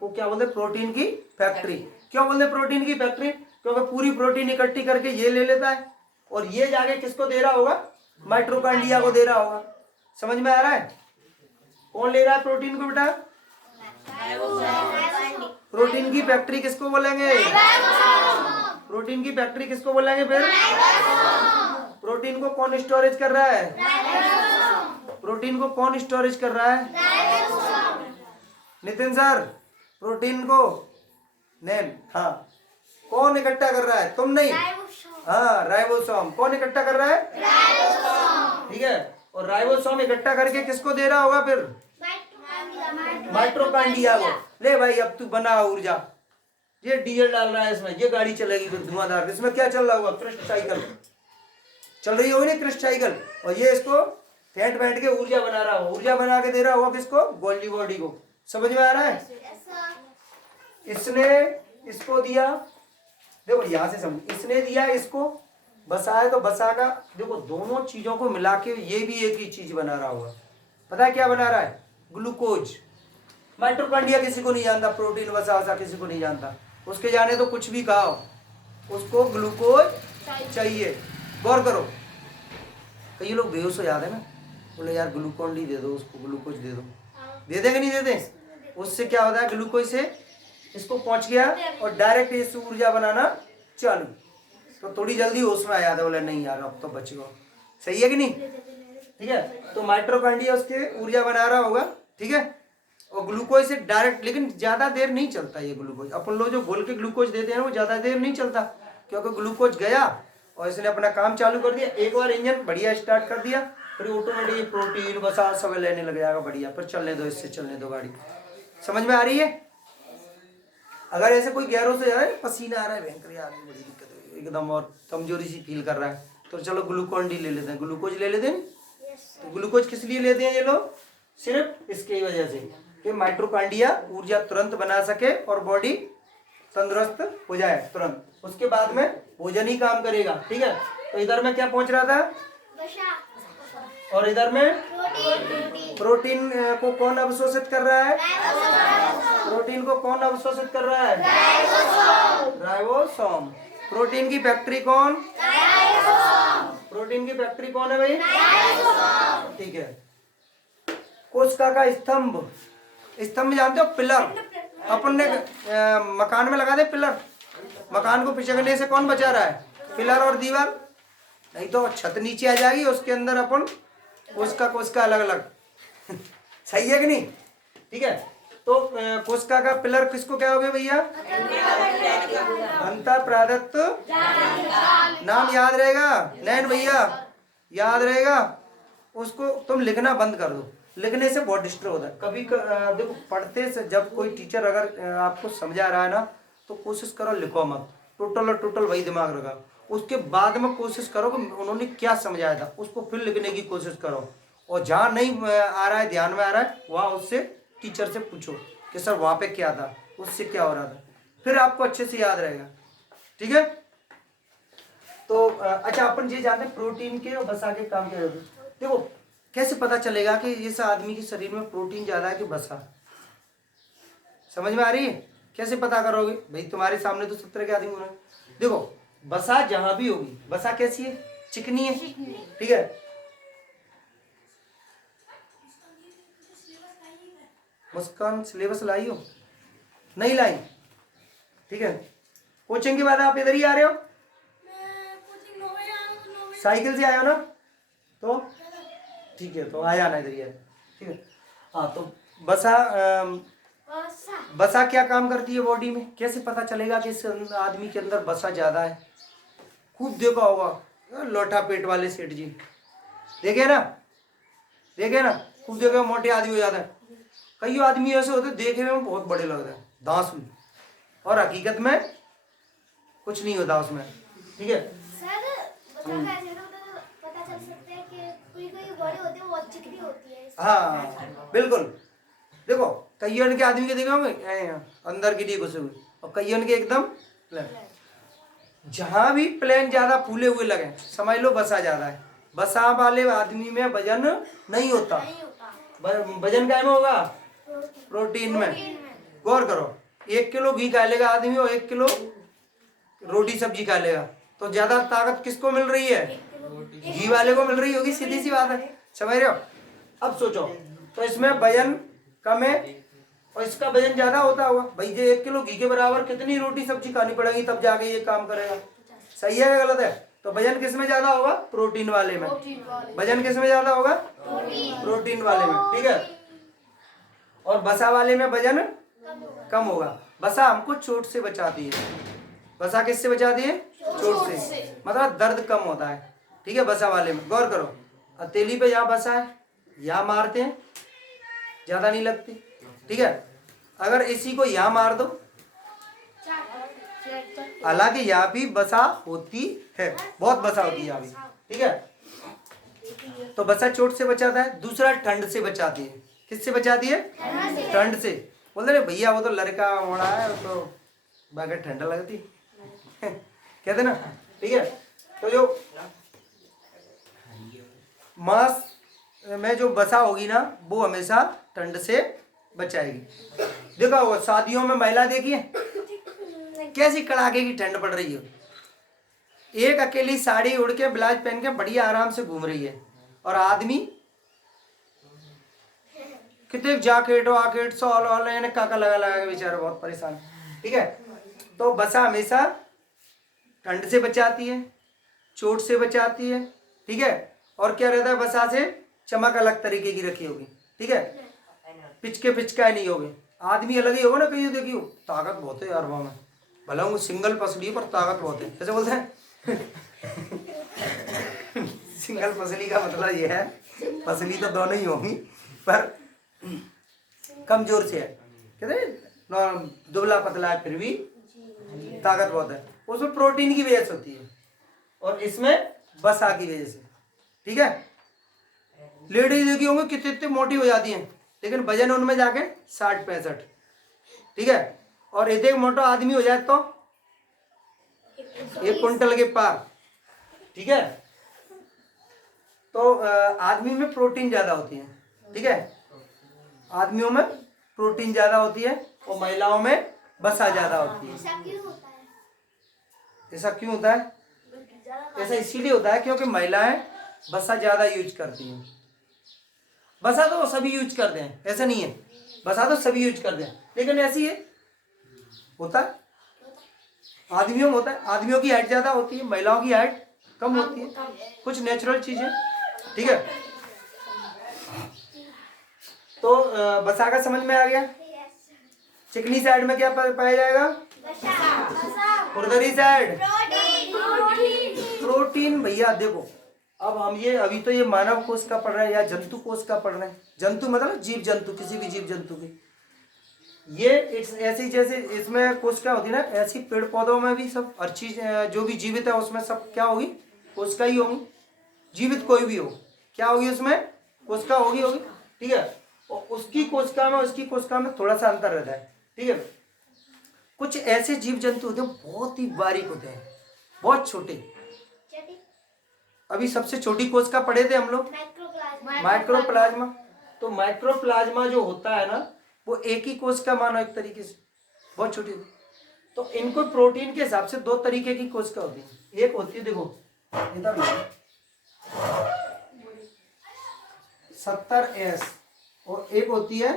को क्या बोलते हैं? प्रोटीन की फैक्ट्री। क्यों बोलते हैं प्रोटीन की फैक्ट्री? क्योंकि पूरी प्रोटीन इकट्ठी करके ये ले लेता है और ये जाके किसको दे रहा होगा? माइटोकॉन्ड्रिया को दे रहा होगा। समझ में आ रहा है? कौन ले रहा है प्रोटीन को बेटा? प्रोटीन की फैक्ट्री किसको बोलेंगे? प्रोटीन की फैक्ट्री किसको बोलेंगे फिर? प्रोटीन को कौन स्टोरेज कर रहा है? प्रोटीन को कौन स्टोरेज कर रहा है? नितिन सर, प्रोटीन को नहीं, हाँ, कौन इकट्ठा कर रहा है? तुम नहीं, हाँ, राइबोसोम। कौन इकट्ठा कर रहा है? ठीक है। और राइबोसोम इकट्ठा करके किसको दे रहा होगा फिर? माइटोकॉन्ड्रिया को। ले भाई अब तू बना ऊर्जा। ये डीजल डाल रहा है इसमें, ये गाड़ी चलेगी फिर धुआंधार। इसमें क्या चल रहा होगा? क्रिस्ट साइकिल चल रही होगी ना, क्रिस्ट साइकिल। और ये इसको फेंट फेंट के ऊर्जा बना रहा होगा, ऊर्जा बना के दे रहा होगा किसको? गोल्डी बॉडी को। समझ में आ रहा है? इसने इसको दिया, देखो यहां से समझ, इसने दिया इसको, बसा है तो बसा का देखो दोनों चीजों को मिला के ये भी एक ही चीज बना रहा होगा। पता है क्या बना रहा है? ग्लूकोज। माइटोकॉन्ड्रिया किसी को नहीं जानता, प्रोटीन वसा वसा किसी को नहीं जानता। उसके जाने तो कुछ भी खाओ, उसको ग्लूकोज चाहिए। गौर करो, कई लोग बेहोश हो जाते हैं ना, बोले यार ग्लूकोन डी दे दो उसको, ग्लूकोज दे दो। दे देंगे नहीं देते? उससे क्या होता है? ग्लूकोज से इसको पहुंच गया और डायरेक्ट इससे ऊर्जा बनाना चालू, तो थोड़ी जल्दी होश में आ जाता है, बोले नहीं यार अब तो बच गया। सही है कि नहीं? ठीक है। तो माइटोकॉन्ड्रिया उसके ऊर्जा बना रहा होगा, ठीक है। और ग्लूकोज से डायरेक्ट, लेकिन ज्यादा देर नहीं चलता ये ग्लूकोज। अपन लोग जो घोल के ग्लूकोज देते हैं वो ज्यादा देर नहीं चलता, क्योंकि ग्लूकोज गया और इसने अपना काम चालू कर दिया। एक बार इंजन बढ़िया स्टार्ट कर दिया, फिर ऑटोमेटिक प्रोटीन वसा सब लेने लग जाएगा बढ़िया। फिर चलने दो, इससे चलने दो गाड़ी। समझ में आ रही है? अगर ऐसे कोई गैरों से है, पसीना आ रहा है भयंकर, यार बड़ी दिक्कत है एकदम, और कमजोरी सी फील कर रहा है, तो चलो ग्लूकोन डी ले लेते हैं। ग्लूकोज ले लेते हैं। तो ग्लूकोज किस लिए लेते हैं ये लोग? सिर्फ इसकी वजह से कि माइटोकॉन्ड्रिया ऊर्जा तुरंत बना सके और बॉडी तंदुरुस्त हो जाए तुरंत। उसके बाद में भोजन ही काम करेगा, ठीक है। तो इधर में क्या पहुंच रहा था? और इधर में प्रोटीन को कौन अवशोषित कर रहा है? प्रोटीन को कौन अवशोषित कर रहा है? राइबोसोम। प्रोटीन की फैक्ट्री कौन? प्रोटीन की फैक्ट्री कौन है भाई? ठीक है। कोशिका का स्तंभ, स्तंभ जानते हो? पिलर। अपन ने मकान में लगा दे पिलर, मकान को पिछड़ने से कौन बचा रहा है? पिलर और दीवार। नहीं तो छत नीचे आ जाएगी, उसके अंदर अपन कोशिका अलग अलग सही है कि नहीं? ठीक है। तो कोशिका का पिलर किसको क्या हो गया भैया? अंतः प्रादत्त। नाम याद रहेगा नैन भैया, याद रहेगा। उसको तुम लिखना बंद कर दो, लिखने से बहुत डिस्टर्ब होता है। कभी देखो पढ़ते से जब कोई टीचर अगर आपको समझा रहा है ना तो कोशिश करो लिखो मत, टोटल और टोटल वही दिमाग रखा। उसके बाद में कोशिश करो कि उन्होंने क्या समझाया था, उसको फिर लिखने की कोशिश करो। और जहाँ नहीं आ रहा है, ध्यान में आ रहा है, वहाँ उससे टीचर से पूछो कि सर वहाँ पे क्या था, उससे क्या हो रहा था, फिर आपको अच्छे से याद रहेगा। ठीक है। तो अच्छा अपन ये जानते हैं प्रोटीन के और वसा के काम क्या होते हैं। देखो कैसे पता चलेगा कि इस आदमी के शरीर में प्रोटीन ज्यादा है कि वसा, समझ में आ रही है? कैसे पता करोगे भाई? तुम्हारे सामने तो 70 के आदमी हो रहे हैं। देखो वसा जहां भी होगी, वसा कैसी है? चिकनी है। ठीक है। मुस्कान सिलेबस लाई हो? नहीं लाई? ठीक है। कोचिंग के बाद आप इधर ही आ रहे हो? साइकिल से आए हो ना? तो ठीक है, तो आ जाना इधर ही। ठीक है। हाँ तो वसा वसा क्या काम करती है बॉडी में? कैसे पता चलेगा कि इस आदमी के अंदर वसा ज्यादा है? खूब देखा होगा लोटा पेट वाले सेठ जी, देखे ना, देखे ना, खूब देखा मोटे आदमी हो जाता है। कई आदमी ऐसे होते देखने में बहुत बड़े लगते हैं दांस में, और हकीकत में कुछ नहीं होता उसमें। ठीक है। पता चल सकता है कि कोई कोई बॉडी होती है वो बहुत चिकनी होती है। हाँ बिल्कुल। देखो कईयों के आदमी के देखे होंगे अंदर के लिए घुसे हुए, और कईयों के एकदम प्लेन। जहां भी प्लेन ज्यादा फूले हुए लगे समझ लो वसा ज्यादा है। वसा वाले आदमी में वजन नहीं होता। वजन क्या में होगा? प्रोटीन में। गौर करो, 1 किलो घी खा लेगा आदमी और 1 किलो रोटी सब्जी खा लेगा, तो ज्यादा ताकत किसको मिल रही है? घी वाले को मिल रही होगी, सीधी सी बात है। समझ रहे हो? अब सोचो, तो इसमें वजन कम है और इसका वजन ज्यादा होता होगा भाई। ये 1 किलो घी के बराबर कितनी रोटी सब्जी खानी पड़ेगी तब जाके ये काम करेगा। सही है या गलत है? तो वजन किस में ज्यादा होगा? प्रोटीन वाले में। वजन किस में ज्यादा होगा? प्रोटीन वाले में। ठीक है। और वसा वाले में वजन कम होगा। वसा हमको चोट से बचाती है। वसा किससे बचाती है? चोट से, मतलब दर्द कम होता है। ठीक है। वसा वाले में गौर करो, हथेली पे यहाँ वसा है, यहाँ मारते हैं ज्यादा नहीं लगती। ठीक है। अगर इसी को यहाँ मार दो, हालांकि यहाँ भी वसा होती है, बहुत वसा होती है यहाँ भी। ठीक है। तो वसा चोट से बचाता है। दूसरा ठंड से बचाती है। किससे बचाती है? ठंड से। बोलते रहे भैया वो तो लड़का मोड़ा है तो बाकी ठंडा लगती कहते ना। ठीक है। तो जो मांस में जो वसा होगी ना वो हमेशा ठंड से बचाएगी। देखा होगा शादियों में महिला देखिए कैसी कड़ाके की ठंड पड़ रही है, एक अकेली साड़ी उड़ के ब्लाउज पहन के बढ़िया आराम से घूम रही है, और आदमी कितने जैकेट वाकेट सॉल वॉल काका लगा लगा के बेचारा बहुत परेशान। ठीक है। तो वसा हमेशा ठंड से बचाती है, चोट से बचाती है। ठीक है। और क्या रहता है वसा से? चमक अलग तरीके की रखी होगी। ठीक है। पिचके पिचकाए नहीं होगे। आदमी अलग ही होगा ना, कहीं देखियो ताकत बहुत है यार वहाँ में, भला वो सिंगल पसली पर ताकत बहुत है, कैसे बोलते हैं सिंगल पसली का मतलब ये है, पसली तो दोनों ही होंगी पर कमजोर से है। कहते दुबला पतला है फिर भी ताकत बहुत है। उसमें प्रोटीन की वजह से होती है और इसमें वसा की वजह से। ठीक है। लेडीज देखी होंगे कितने कितने मोटी हो जाती हैं, लेकिन वजन उनमें जाके 60-65। ठीक है। और एक मोटा आदमी हो जाए तो 1 क्विंटल के पार। ठीक है। तो आदमी में प्रोटीन ज्यादा होती है। ठीक है। आदमियों में प्रोटीन ज्यादा होती है और महिलाओं में वसा ज्यादा होती है। ऐसा क्यों होता है? ऐसा क्यों होता है? ऐसा इसीलिए होता है क्योंकि महिलाएं वसा ज्यादा यूज करती हैं। वसा तो सभी यूज करते हैं, ऐसा नहीं है, वसा तो सभी यूज करते हैं, लेकिन ऐसी है होता है आदमियों में होता है। आदमियों की हाइट ज्यादा होती है, महिलाओं की हाइट कम होती है, कुछ नेचुरल चीजें। ठीक है। तो वसा का समझ में आ गया। चिकनी साइड में क्या पाया जाएगा? खुरदरी साइड प्रोटीन। भैया देखो, अब हम ये अभी तो ये मानव कोश का पढ़ रहे हैं या जंतु कोश का पढ़ रहे हैं। जंतु मतलब जीव जंतु, किसी भी जीव जंतु की। ये ऐसी जैसे इसमें कोशिका होती है ना, ऐसी पेड़ पौधों में भी सब हर चीज जो भी जीवित है उसमें सब क्या होगी? कोशिका ही होगी। जीवित कोई भी हो क्या होगी उसमें? कोशिका होगी। ठीक है। और उसकी कोशिका में थोड़ा सा अंतर रहता है। ठीक है। कुछ ऐसे जीव जंतु होते हैं बहुत ही बारीक होते हैं, बहुत छोटे। अभी सबसे छोटी कोशिका पढ़े थे हम लोग, माइक्रोप्लाज्मा। तो माइक्रोप्लाज्मा जो होता है ना, वो एक ही कोशिका मानो एक तरीके से, बहुत छोटी। तो इनको प्रोटीन के हिसाब से दो तरीके की कोशिका होती है। एक होती है, देखो इधर 70S और एक होती है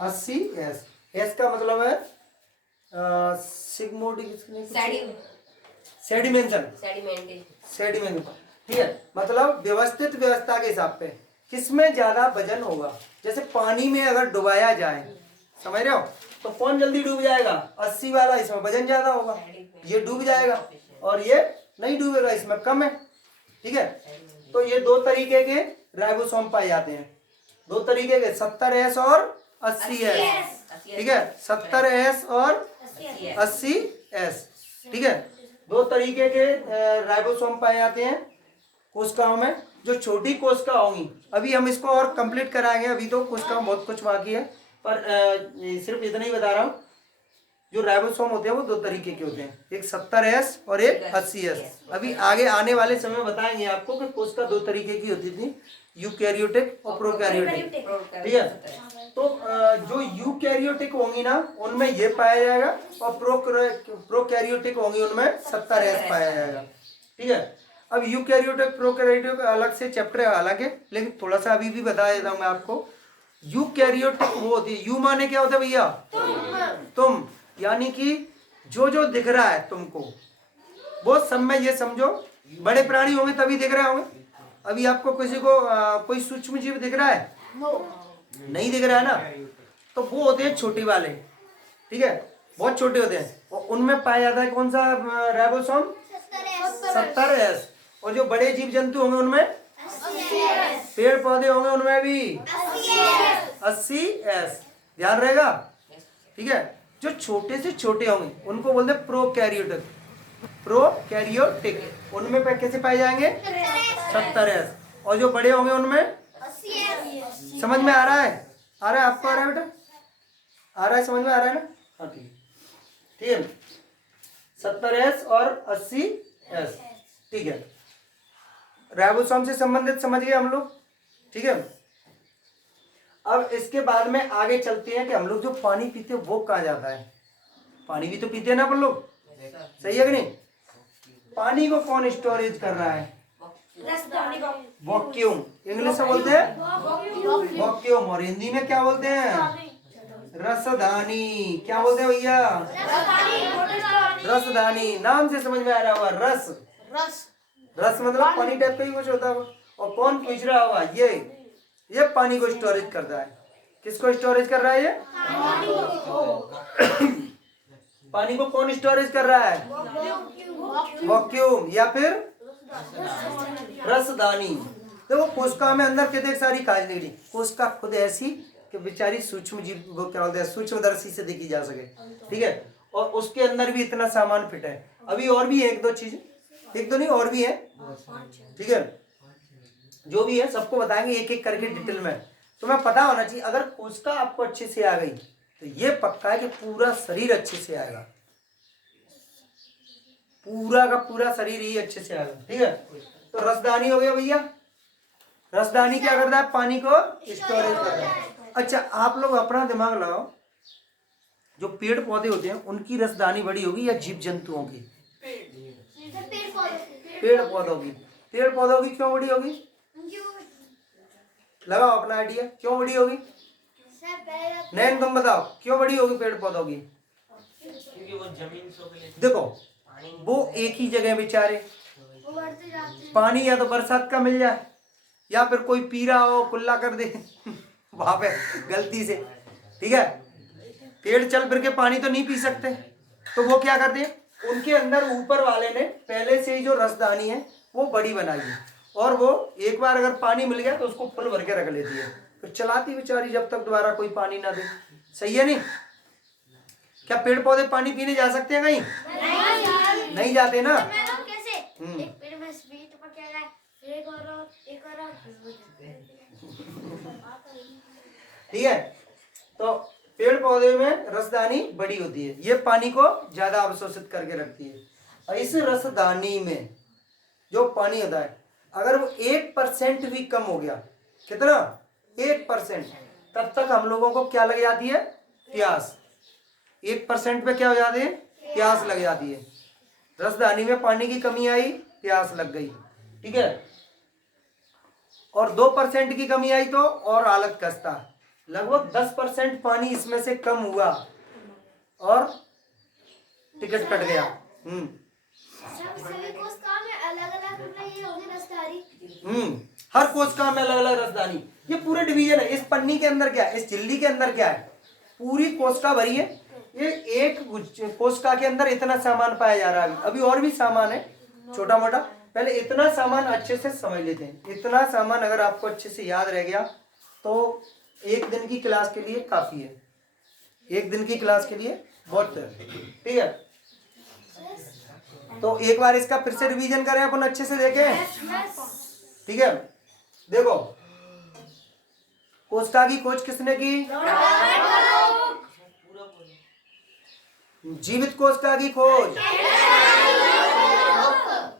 80S। एस का मतलब है सेडिमेंट। ठीक है, मतलब व्यवस्थित व्यवस्था के हिसाब पे किसमें ज्यादा वजन होगा। जैसे पानी में अगर डुबाया जाए, समझ रहे हो, तो कौन जल्दी डूब जाएगा? 80 वाला, इसमें वजन ज्यादा होगा, ये डूब जाएगा। और ये नहीं डूबेगा, इसमें कम है। ठीक है। तो ये दो तरीके के राइबोसोम पाए जाते हैं, दो तरीके के, 70S और 80S। ठीक है, 70S और 80S। ठीक है, दो तरीके के राइबोसोम पाए जाते हैं कोशिकाओं में। जो छोटी कोशिका होंगी, अभी हम इसको और कंप्लीट कराएंगे, अभी तो कोशिका बहुत कुछ बाकी है, पर सिर्फ इतना ही बता रहा हूँ। जो राइबोसोम होते हैं वो दो तरीके के होते हैं, एक 70S और एक 80S। अभी आगे आने वाले समय बताएंगे आपको कि कोशिका दो तरीके की होती थी, यूकैरियोटिक और प्रोकैरियोटिक। ठीक है। तो जो यूकैरियोटिक होंगी ना, उनमें ये पाया जाएगा, और प्रोकैरियोटिक होंगी उनमें 70S पाया जाएगा। ठीक है। अब यूकैरियोटिक प्रोकैरियोटिक अलग से चैप्टर है हालांकि, लेकिन थोड़ा सा अभी भी बता देता हूँ मैं आपको। यूकैरियोटिक वो होती है, यू माने क्या होता है भैया? तुम, यानी कि जो जो दिख रहा है तुमको, वो सब में ये समझो बड़े प्राणी होंगे तभी दिख रहे होंगे। अभी आपको किसी को कोई सूक्ष्म जीव दिख रहा है? नहीं दिख रहा है ना, तो वो होते हैं छोटे वाले। ठीक है, बहुत छोटे होते हैं, और उनमें पाया जाता है कौन सा राइबोसोम? 70S। और जो बड़े जीव जंतु होंगे उनमें, पेड़ पौधे होंगे उनमें भी 80S। ध्यान रहेगा। ठीक है। जो छोटे से छोटे होंगे उनको बोलते हैं प्रोकैरियोटिक, उनमें कैसे पाए जाएंगे? 70S। और जो बड़े होंगे उनमें, समझ में आ रहा है? आ रहा है आपको? आ रहा है बेटा? आ रहा है, समझ में आ रहा है ना? हाँ ठीक है। ठीक है, 70S और 80S। ठीक है, राइबोसोम से संबंधित समझ गए हम लोग। ठीक है। अब इसके बाद में आगे चलते हैं कि हम लोग जो पानी पीते हैं वो कहाँ जाता है। पानी भी तो पीते हैं ना अपन लोग, सही है कि नहीं? पानी को कौन स्टोरेज कर रहा है? वैक्यूम, इंग्लिश में बोलते हैं वैक्यूम, और हिंदी में क्या बोलते हैं? रसदानी। क्या बोलते हैं भैया? रसदानी। नाम से समझ में आ रहा होगा, रस। रस मतलब पानी टाइप का ही कुछ होता होगा। और कौन पूछ रहा होगा? ये पानी को स्टोरेज करता है। किसको स्टोरेज कर रहा है ये? पानी को कौन स्टोरेज कर रहा है? वैक्यूम या फिर रसदानी। देखो कोशिका में अंदर कितनी सारी काज निकली। कोशिका खुद ऐसी कि बेचारी सूक्ष्म जीव, वो क्या बोलते हैं, सूक्ष्मदर्शी से देखी जा सके। ठीक है। और उसके अंदर भी इतना सामान फिट है। अभी और भी है एक दो चीजें, एक दो नहीं और भी है। ठीक है, जो भी है सबको बताएंगे एक एक करके डिटेल में। तुम्हें पता होना चाहिए, अगर कोशिका आपको अच्छे से आ गई तो ये पक्का है कि पूरा शरीर अच्छे से आएगा, पूरा का पूरा शरीर ही अच्छे से आएगा। ठीक है। तो रसदानी हो गया भैया। रसदानी क्या करता है? पानी को स्टोरेज करता है। अच्छा, आप लोग अपना दिमाग लगाओ, जो पेड़ पौधे होते हैं उनकी रसदानी बड़ी होगी या जीव जंतुओं की? पेड़ पौधों की। पेड़ पौधों की क्यों बड़ी होगी? लगाओ अपना आइडिया, क्यों बड़ी होगी? नैन तुम बताओ, क्यों बड़ी होगी पेड़ पौधों की? क्योंकि वो जमीन से देखो, वो एक ही जगह बेचारे, पानी या तो बरसात का मिल जाए या फिर कोई पी रहा हो कुल्ला कर दे वहां पे गलती से। ठीक है, पेड़ चल फिर के पानी तो नहीं पी सकते, तो वो क्या करते हैं, उनके अंदर ऊपर वाले ने पहले से ही जो रसदानी है वो बड़ी बनाई है, और वो एक बार अगर पानी मिल गया तो उसको फुल भर के रख लेती है, फिर चलाती बेचारी जब तक दोबारा कोई पानी ना दे। सही है नहीं? क्या पेड़ पौधे पानी पीने जा सकते हैं कहीं? नहीं जाते ना। कैसे एक पेड़ में स्वीट पक गया, एक और ठीक है, तो पेड़ पौधे में रसदानी बड़ी होती है, ये पानी को ज्यादा अवशोषित करके रखती है। और इस रसदानी में जो पानी होता है, अगर वो 1% भी कम हो गया, कितना? 1%, तब तक हम लोगों को क्या लग जाती है? प्यास। 1% पे क्या हो जाती है? प्यास लग जाती है। रसदानी में पानी की कमी आई, प्यास लग गई, ठीक है। और 2% की कमी आई तो और हालत खस्ता। लगभग 10% पानी इसमें से कम हुआ और टिकट कट गया। सभी कोशिका में अलग-अलग ये होगी रसदानी। हर कोशिका में अलग अलग रसदानी। ये पूरे डिवीजन है। इस पन्नी के अंदर क्या है, इस झिल्ली के अंदर क्या है, पूरी कोशिका भरी है। ये एक कोशिका के अंदर इतना सामान पाया जा रहा है। अभी और भी सामान है छोटा मोटा, पहले इतना सामान अच्छे से समझ लेते हैं। इतना सामान अगर आपको अच्छे से याद रह गया तो एक दिन की क्लास के लिए काफी है। एक दिन की क्लास के लिए बहुत है, ठीक है। तो एक बार इसका फिर से रिवीजन करें अपन, अच्छे से देखें, ठीक है। देखो, कोशिका की खोज किसने की? जीवित कोशिका की खोज,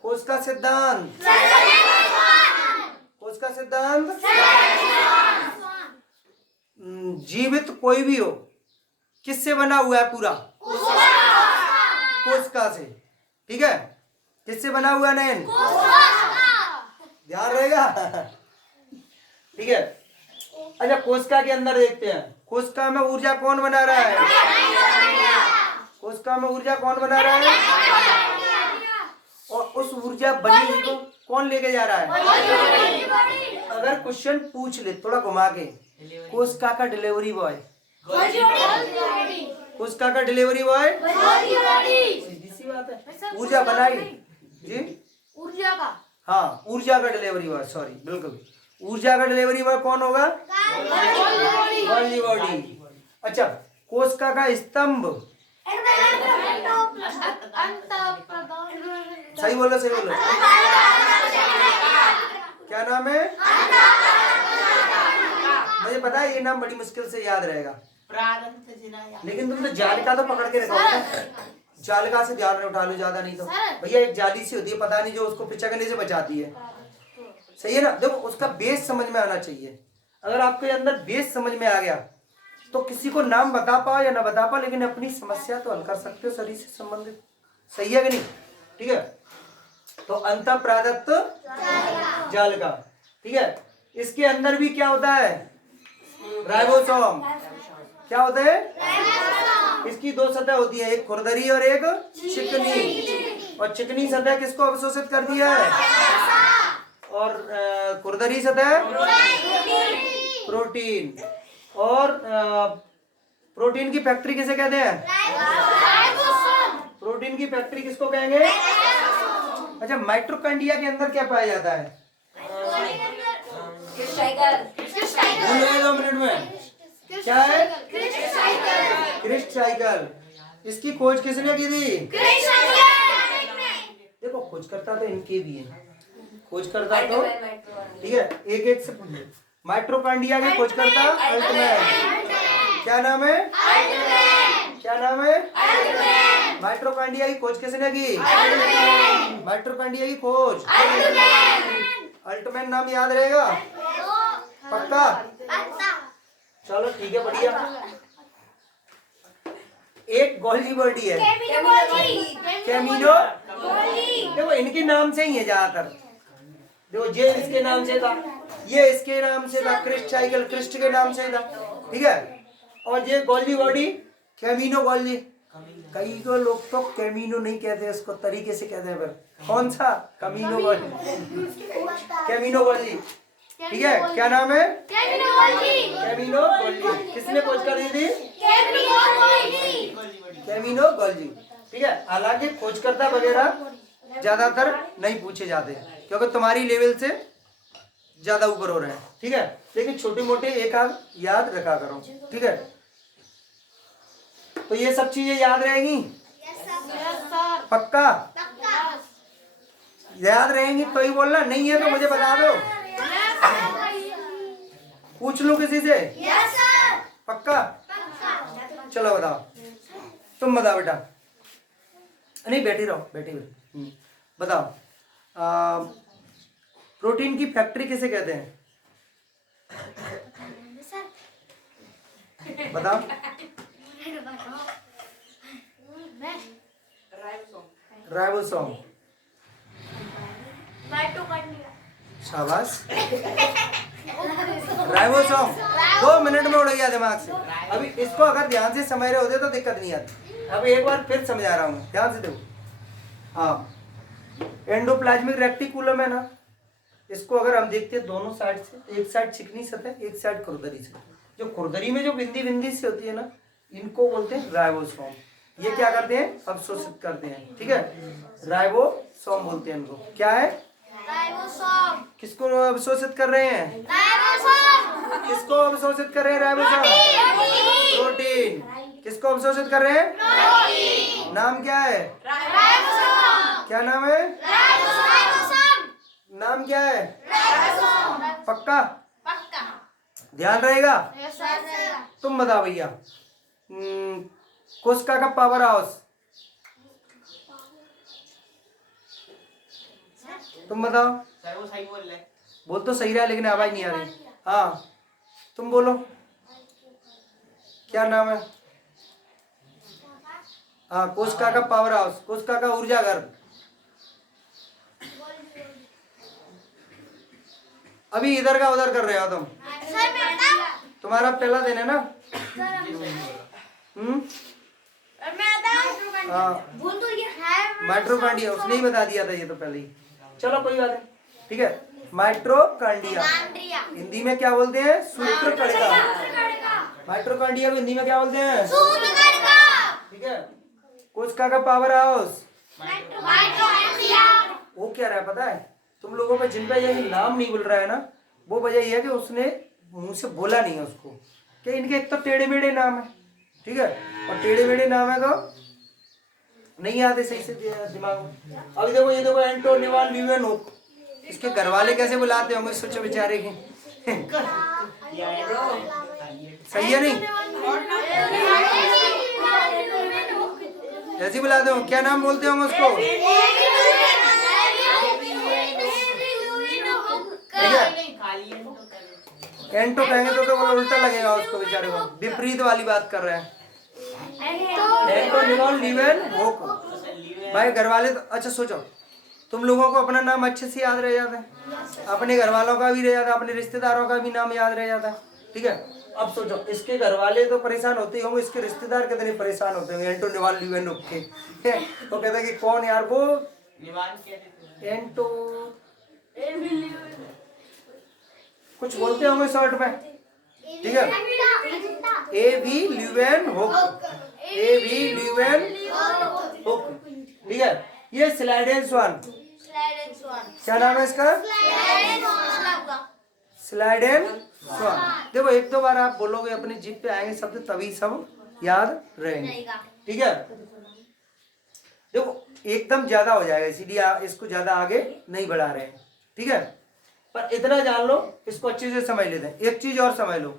कोशिका सिद्धांत, कोशिका सिद्धांत। जीवित कोई भी हो, किससे बना हुआ है? पूरा कोशिका से, ठीक है। किससे बना हुआ है नयन? ध्यान रहेगा, ठीक है। अच्छा, कोशिका के अंदर देखते हैं, कोशिका में ऊर्जा कौन बना रहा है? कोशिका में ऊर्जा कौन बना रहा है? और उस ऊर्जा बनी हुई को कौन लेके जा रहा है? अगर क्वेश्चन पूछ ले थोड़ा घुमा के, कोशिका का डिलीवरी बॉय, कोशिका का डिलीवरी बॉय, सीधी सी बात है। ऊर्जा बनाई जी, ऊर्जा का, हाँ, ऊर्जा का डिलीवरी बॉय, सॉरी, बिल्कुल। ऊर्जा का डिलीवरी बॉय कौन होगा? Golgi body. अच्छा, कोशिका का स्तंभ, सही बोलो, सही बोलो, क्या नाम है? मुझे पता है ये नाम बड़ी मुश्किल से याद रहेगा, लेकिन तुम तो जालिका तो पकड़ के रखोगे। जालिका से ध्यान उठा लो, ज्यादा नहीं तो भैया एक जाली सी होती है, पता नहीं, जो उसको पिचकने से बचाती है। सही है ना? देखो, उसका बेस समझ में आना चाहिए। अगर आपके अंदर बेस समझ में आ गया तो किसी को नाम बता पाओ या ना बता पाओ, लेकिन अपनी समस्या तो हल कर सकते हो शरीर से संबंधित। सही है कि नहीं? ठीक है। तो अंतःप्रादत्त जालिका, ठीक है। इसके अंदर भी क्या होता है? राइबोसोम। क्या होता है? इसकी दो सतह होती है, एक खुरदरी और एक चिकनी। और चिकनी सतह किसको अवशोषित कर दिया है? और खुरदरी सतह प्रोटीन। और प्रोटीन की फैक्ट्री किसे कहते हैं? प्रोटीन की फैक्ट्री किसको कहेंगे? अच्छा, माइटोकॉन्ड्रिया के अंदर क्या पाया जाता है? 2 मिनट में क्या है? क्रिस्ट साइकिल। इसकी खोज किसने की थी? देखो, खोजकर्ता तो इनके भी है, खोजकर्ता तो, ठीक है, एक एक से पूछिए। माइटोकॉन्ड्रिया के खोजकर्ता अल्टमैन। क्या नाम है? क्या नाम है? माइटोकॉन्ड्रिया की खोज किसने की? माइटोकॉन्ड्रिया की खोज अल्टमैन। नाम याद रहेगा पक्का? चलो ठीक है, बढ़िया। एक गोल्गी बॉडी है, कैमिनो। देखो, इनके नाम से ही है ज्यादातर। देखो, ये इसके नाम से था, ये इसके नाम से था, क्रिस्ट साइकिल क्रिस्ट के नाम से था, ठीक है। और ये गोल्गी बॉडी कैमिनो गोल्गी। कई तो लोग तो कैमिनो नहीं कहते, इसको तरीके से कहते हैं। फिर कौन सा? Camino Golgi, Camino Golgi. ठीक है, क्या नाम है? Camino Golgi. Camino Golgi. किसने खोज कर दी थी? Camino Golgi. Camino Golgi. ठीक है, हालांकि खोजकर्ता वगैरह ज्यादातर नहीं पूछे जाते क्योंकि तुम्हारी लेवल से ज्यादा ऊपर हो रहे हैं। ठीक है, लेकिन छोटे मोटे एक आध याद रखा करो। ठीक है, तो ये सब चीजें याद रहेंगी? पक्का याद रहेंगी तो ही बोलना, नहीं है तो मुझे बता दो, पूछ लो किसी से। पक्का? चलो बताओ, तुम बताओ बेटा। नहीं बैठी रहो, बैठी रहो। बताओ, प्रोटीन की फैक्ट्री किसे कहते हैं? बताओ। राइबोसोम। शाबाश। राइबोसोम 2 मिनट में उड़ गया दिमाग से। अभी इसको अगर ध्यान से समझ रहे होते तो दिक्कत नहीं आती। अब एक बार फिर समझा रहा हूँ, ध्यान से देखो। हाँ, एंडोप्लाज्मिक रेक्टिकुलम है ना, इसको अगर हम देखते हैं दोनों साइड से, एक साइड चिकनी सतह, एक साइड खुरदरी से, जो खुरदरी में जो बिंदी बिंदी से होती है ना, इनको बोलते हैं राइबोसोम। ये क्या करते हैं? अवशोषित करते हैं। ठीक है, राइबोसोम बोलते हैं इनको। क्या है? राइबोसोम। किसको अवशोषित कर रहे हैं? राइबोसोम। किसको अवशोषित कर रहे हैं? राइबोसोम। प्रोटीन। किसको अवशोषित कर रहे हैं? प्रोटीन। नाम क्या है? राइबोसोम। क्या नाम है? राइबोसोम। नाम क्या है? राइबोसोम। पक्का? पक्का। ध्यान रहेगा? Yes sir. तुम बताओ भैया, कोशिका का पावर हाउस, तुम बताओ। सर वो सही बोल रहे हैं। बोल तो सही रहा है लेकिन आवाज नहीं आ रही। हाँ, तुम बोलो, क्या नाम है? हाँ, कोशिका का पावर हाउस, कोशिका का ऊर्जा घर। अभी इधर का उधर कर रहे हो तुम। सर मैं बताऊं? तुम्हारा पहला दिन है ना? मैं बताऊं? हाँ, भूल तो ये है। माइट्रोकांडिया उसने ही बता दिया था ये तो पहले ही। चलो कोई बात नहीं, ठीक है। माइट्रोकांडिया हिंदी में क्या बोलते हैं? सूत्र कणिका। माइट्रोकांडिया को हिंदी में क्या बोलते हैं? सूत्र कणिका। ठीक है। कोशिका का पावर हाउस माइटोकॉन्ड्रिया। वो क्या रहा है पता है? तुम लोगों पे जिन पे ये नाम नहीं बोल रहा है ना, वो वजह ये है कि उसने मुंह से बोला नहीं है उसको। क्या इनके एक तो टेढ़े मेढ़े नाम है, ठीक है, और टेढ़े मेढ़े नाम है तो नहीं आते सही से दिमाग में। अभी देखो, ये देखो, एंटोनिवान ल्यूवेनहुक, इसके घर वाले कैसे बुलाते होंगे सोचो बेचारे के। सही है नहीं? ऐसे बुलाते हो, क्या नाम बोलते होंगे उसको? ठीक है, एंटो कहेंगे तो वो उल्टा लगेगा उसको बेचारे को, विपरीत वाली बात कर रहे हैं। एंटोनिवान ल्यूवेनहुक भाई, घर वाले तो अच्छा सोचो, तुम लोगों को अपना नाम अच्छे से याद रह जाता है, अपने घर वालों का भी रह जाता है, अपने रिश्तेदारों का भी नाम याद रह जाता है, ठीक है। अब सोचो, इसके घर वाले तो परेशान होते होंगे, इसके रिश्तेदार कितने परेशान होते होंगे एंटोनिवान ल्यूवेनहुक के। तो कहता है कि कौन यार वो एंटो, कुछ बोलते होंगे शॉर्ट में, ठीक है। ए.वी. Leeuwenhoek, A.V.. ल्यूवेनहुक, ठीक है। ये स्लाइडेन स्वान, क्या नाम है इसका? स्लाइडेन स्वान। देखो, एक दो बार आप बोलोगे, अपने जीभ पे आएंगे शब्द, तभी सब याद रहेंगे, ठीक है। देखो, एकदम ज्यादा हो जाएगा, इसीलिए इसको ज्यादा आगे नहीं बढ़ा रहे हैं, ठीक है। पर इतना जान लो, इसको अच्छे से समझ लेते हैं। एक चीज और समझ लो,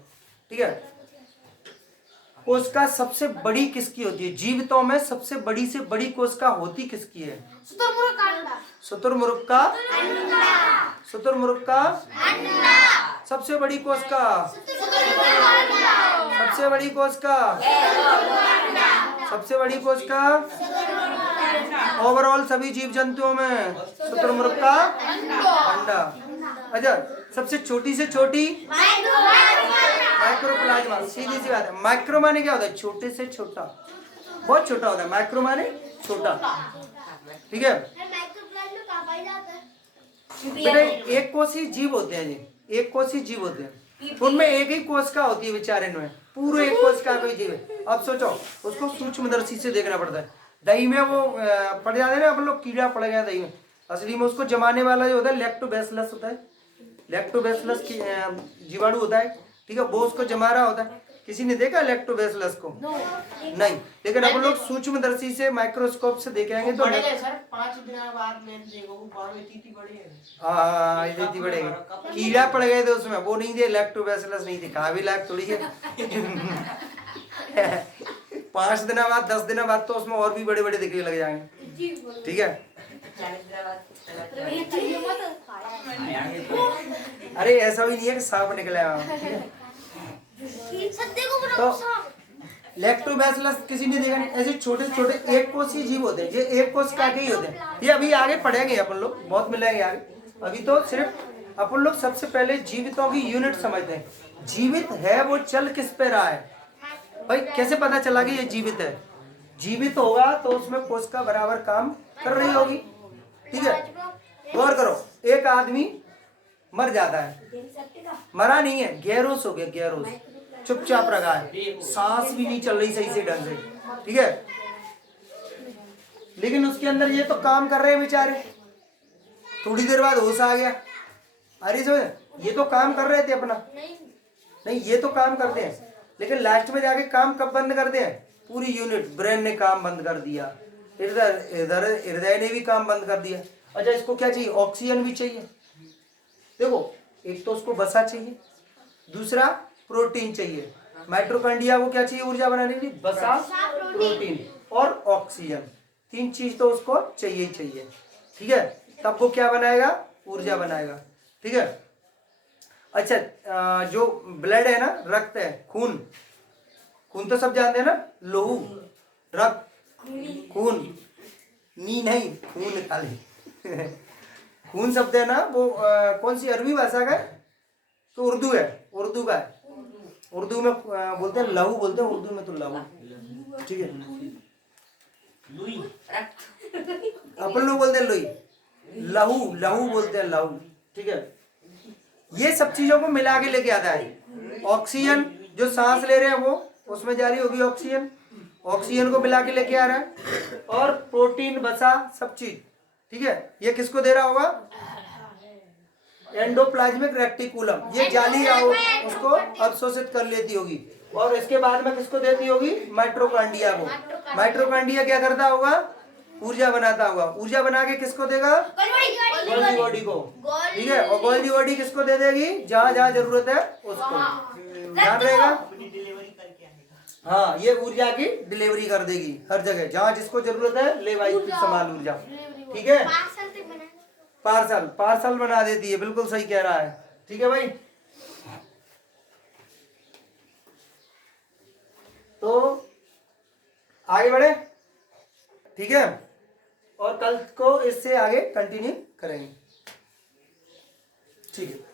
ठीक है। कोशिका सबसे बड़ी किसकी होती है? जीवितों में सबसे बड़ी से बड़ी कोशिका होती किसकी है? शुतुरमुर्ग का। शुतुरमुर्ग का सबसे बड़ी कोशिका, सबसे बड़ी कोशिका, सबसे बड़ी कोशिका ओवरऑल सभी जीव जंतुओं में शुतुरमुर्ग का अंडा। अच्छा, सबसे छोटी से छोटी माइक्रोप्लाज्मा। सीधी सी बात है, माइक्रो माने क्या होता है? छोटे से छोटा, बहुत छोटा होता है। माइक्रो माने छोटा, ठीक है। बेटा, एक कोषीय जीव होते हैं जी, एक कोषीय जीव होते हैं, उनमें एक ही कोष का होती है बेचारे में, पूरे एक कोष का कोई जीव है। अब सोचो उसको सूक्ष्मदर्शी से देखना पड़ता है। दही में वो पड़ जाते हैं ना अपन लोग, कीड़ा पड़ गया दही में, असली में उसको जमाने वाला जो होता है लैक्टोबैसिलस होता है, लैक्टोबैसिलस की जीवाणु होता है, ठीक है, वो उसको जमा रहा होता है। किसी ने देखा लैक्टोबैसिलस को? नहीं, लेकिन अपन लोग सूक्ष्मदर्शी से माइक्रोस्कोप से देखेंगे तो बढ़ेगा सर, 5 दिन बाद में देखो बाहर में इतनी बढ़ेगा। हाँ इतनी बढ़ेगी, कीड़ा पड़ गए थे उसमें, वो नहीं थे, लैक्टोबैसिलस नहीं थे, कहा भी लायक थोड़ी है। 5 दिन बाद 10 दिन बाद तो उसमें और भी बड़े बड़े दिखने लग जाएंगे, ठीक है। 40 दिन बाद अरे ऐसा भी नहीं है कि सांप निकला। तो लैक्टोबैसिलस किसी ने देखा नहीं, ऐसे छोटे छोटे एक कोषीय जीव होते हैं, ये एक कोष का ही होते हैं। ये अभी आगे पढ़ेंगे अपन लोग, बहुत मिलेंगे आगे, अभी तो सिर्फ अपन लोग सबसे पहले जीवितों की यूनिट समझते हैं। जीवित है वो चल किस पे रहा है भाई, कैसे पता चला कि ये जीवित है? जीवित होगा तो उसमें कोष का बराबर काम कर रही होगी, ठीक है। गौर करो, एक आदमी मर जाता है, मरा नहीं है, गैरोस हो गया, गैरोस, चुपचाप रखा है, सांस भी नहीं चल रही सही से ढंग से, ठीक है, लेकिन उसके अंदर ये तो काम कर रहे हैं बेचारे। थोड़ी देर बाद होश आ गया, अरे समझ, ये तो काम कर रहे थे अपना, नहीं ये तो काम करते हैं, लेकिन लास्ट में जाके काम कब बंद करते हैं? पूरी यूनिट, ब्रेन ने काम बंद कर दिया, इधर हृदय ने भी काम बंद कर दिया। अच्छा इसको क्या चाहिए? ऑक्सीजन भी चाहिए। देखो एक तो उसको वसा चाहिए, दूसरा प्रोटीन चाहिए। माइटोकॉन्ड्रिया को क्या चाहिए ऊर्जा बनाने के लिए? वसा, प्रोटीन और ऑक्सीजन, 3 चीज तो उसको चाहिए ही चाहिए, ठीक है, तब वो क्या बनाएगा? ऊर्जा बनाएगा, ठीक है। अच्छा जो ब्लड है ना, रक्त है, खून, खून तो सब जानते हैं ना, लोहू, रक्त, खून, नी नहीं, खून खाली। खून शब्द है ना वो कौन सी अरबी भाषा का है? तो उर्दू है, उर्दू का है, उर्दू में बोलते हैं लहू, बोलते हैं उर्दू में तो लहू, ठीक है। अपन लोग बोलते हैं लोई, लहू, लहू बोलते हैं लहू, ठीक है। ये सब चीजों को मिला के लेके आता है। ऑक्सीजन जो सांस ले रहे हैं वो उसमें जा रही होगी ऑक्सीजन, ऑक्सीजन को मिला के लेके आ रहा है, और प्रोटीन, वसा, सब चीज, ठीक है। ये किसको दे रहा होगा? एंडोप्लाज्मिक रेटिकुलम, ये जाली उसको अवशोषित कर लेती होगी, और इसके बाद में किसको देती होगी? माइटोकॉन्ड्रिया को। माइटोकॉन्ड्रिया क्या करता होगा? ऊर्जा बनाता होगा, ऊर्जा बना के किसको देगा? गोल्गी बॉडी को, ठीक है, और गोल्गी बॉडी किसको दे देगी? जहां जहां जरूरत है उसको, ध्यान रहेगा। हाँ ये ऊर्जा की डिलीवरी कर देगी हर जगह, जहां जिसको जरूरत है ले भाई संभाल ऊर्जा, ठीक है। पार्सल, पार्सल बना देती है, बिल्कुल सही कह रहा है, ठीक है भाई। तो आगे बढ़े, ठीक है, और कल को इससे आगे कंटिन्यू करेंगे, ठीक है।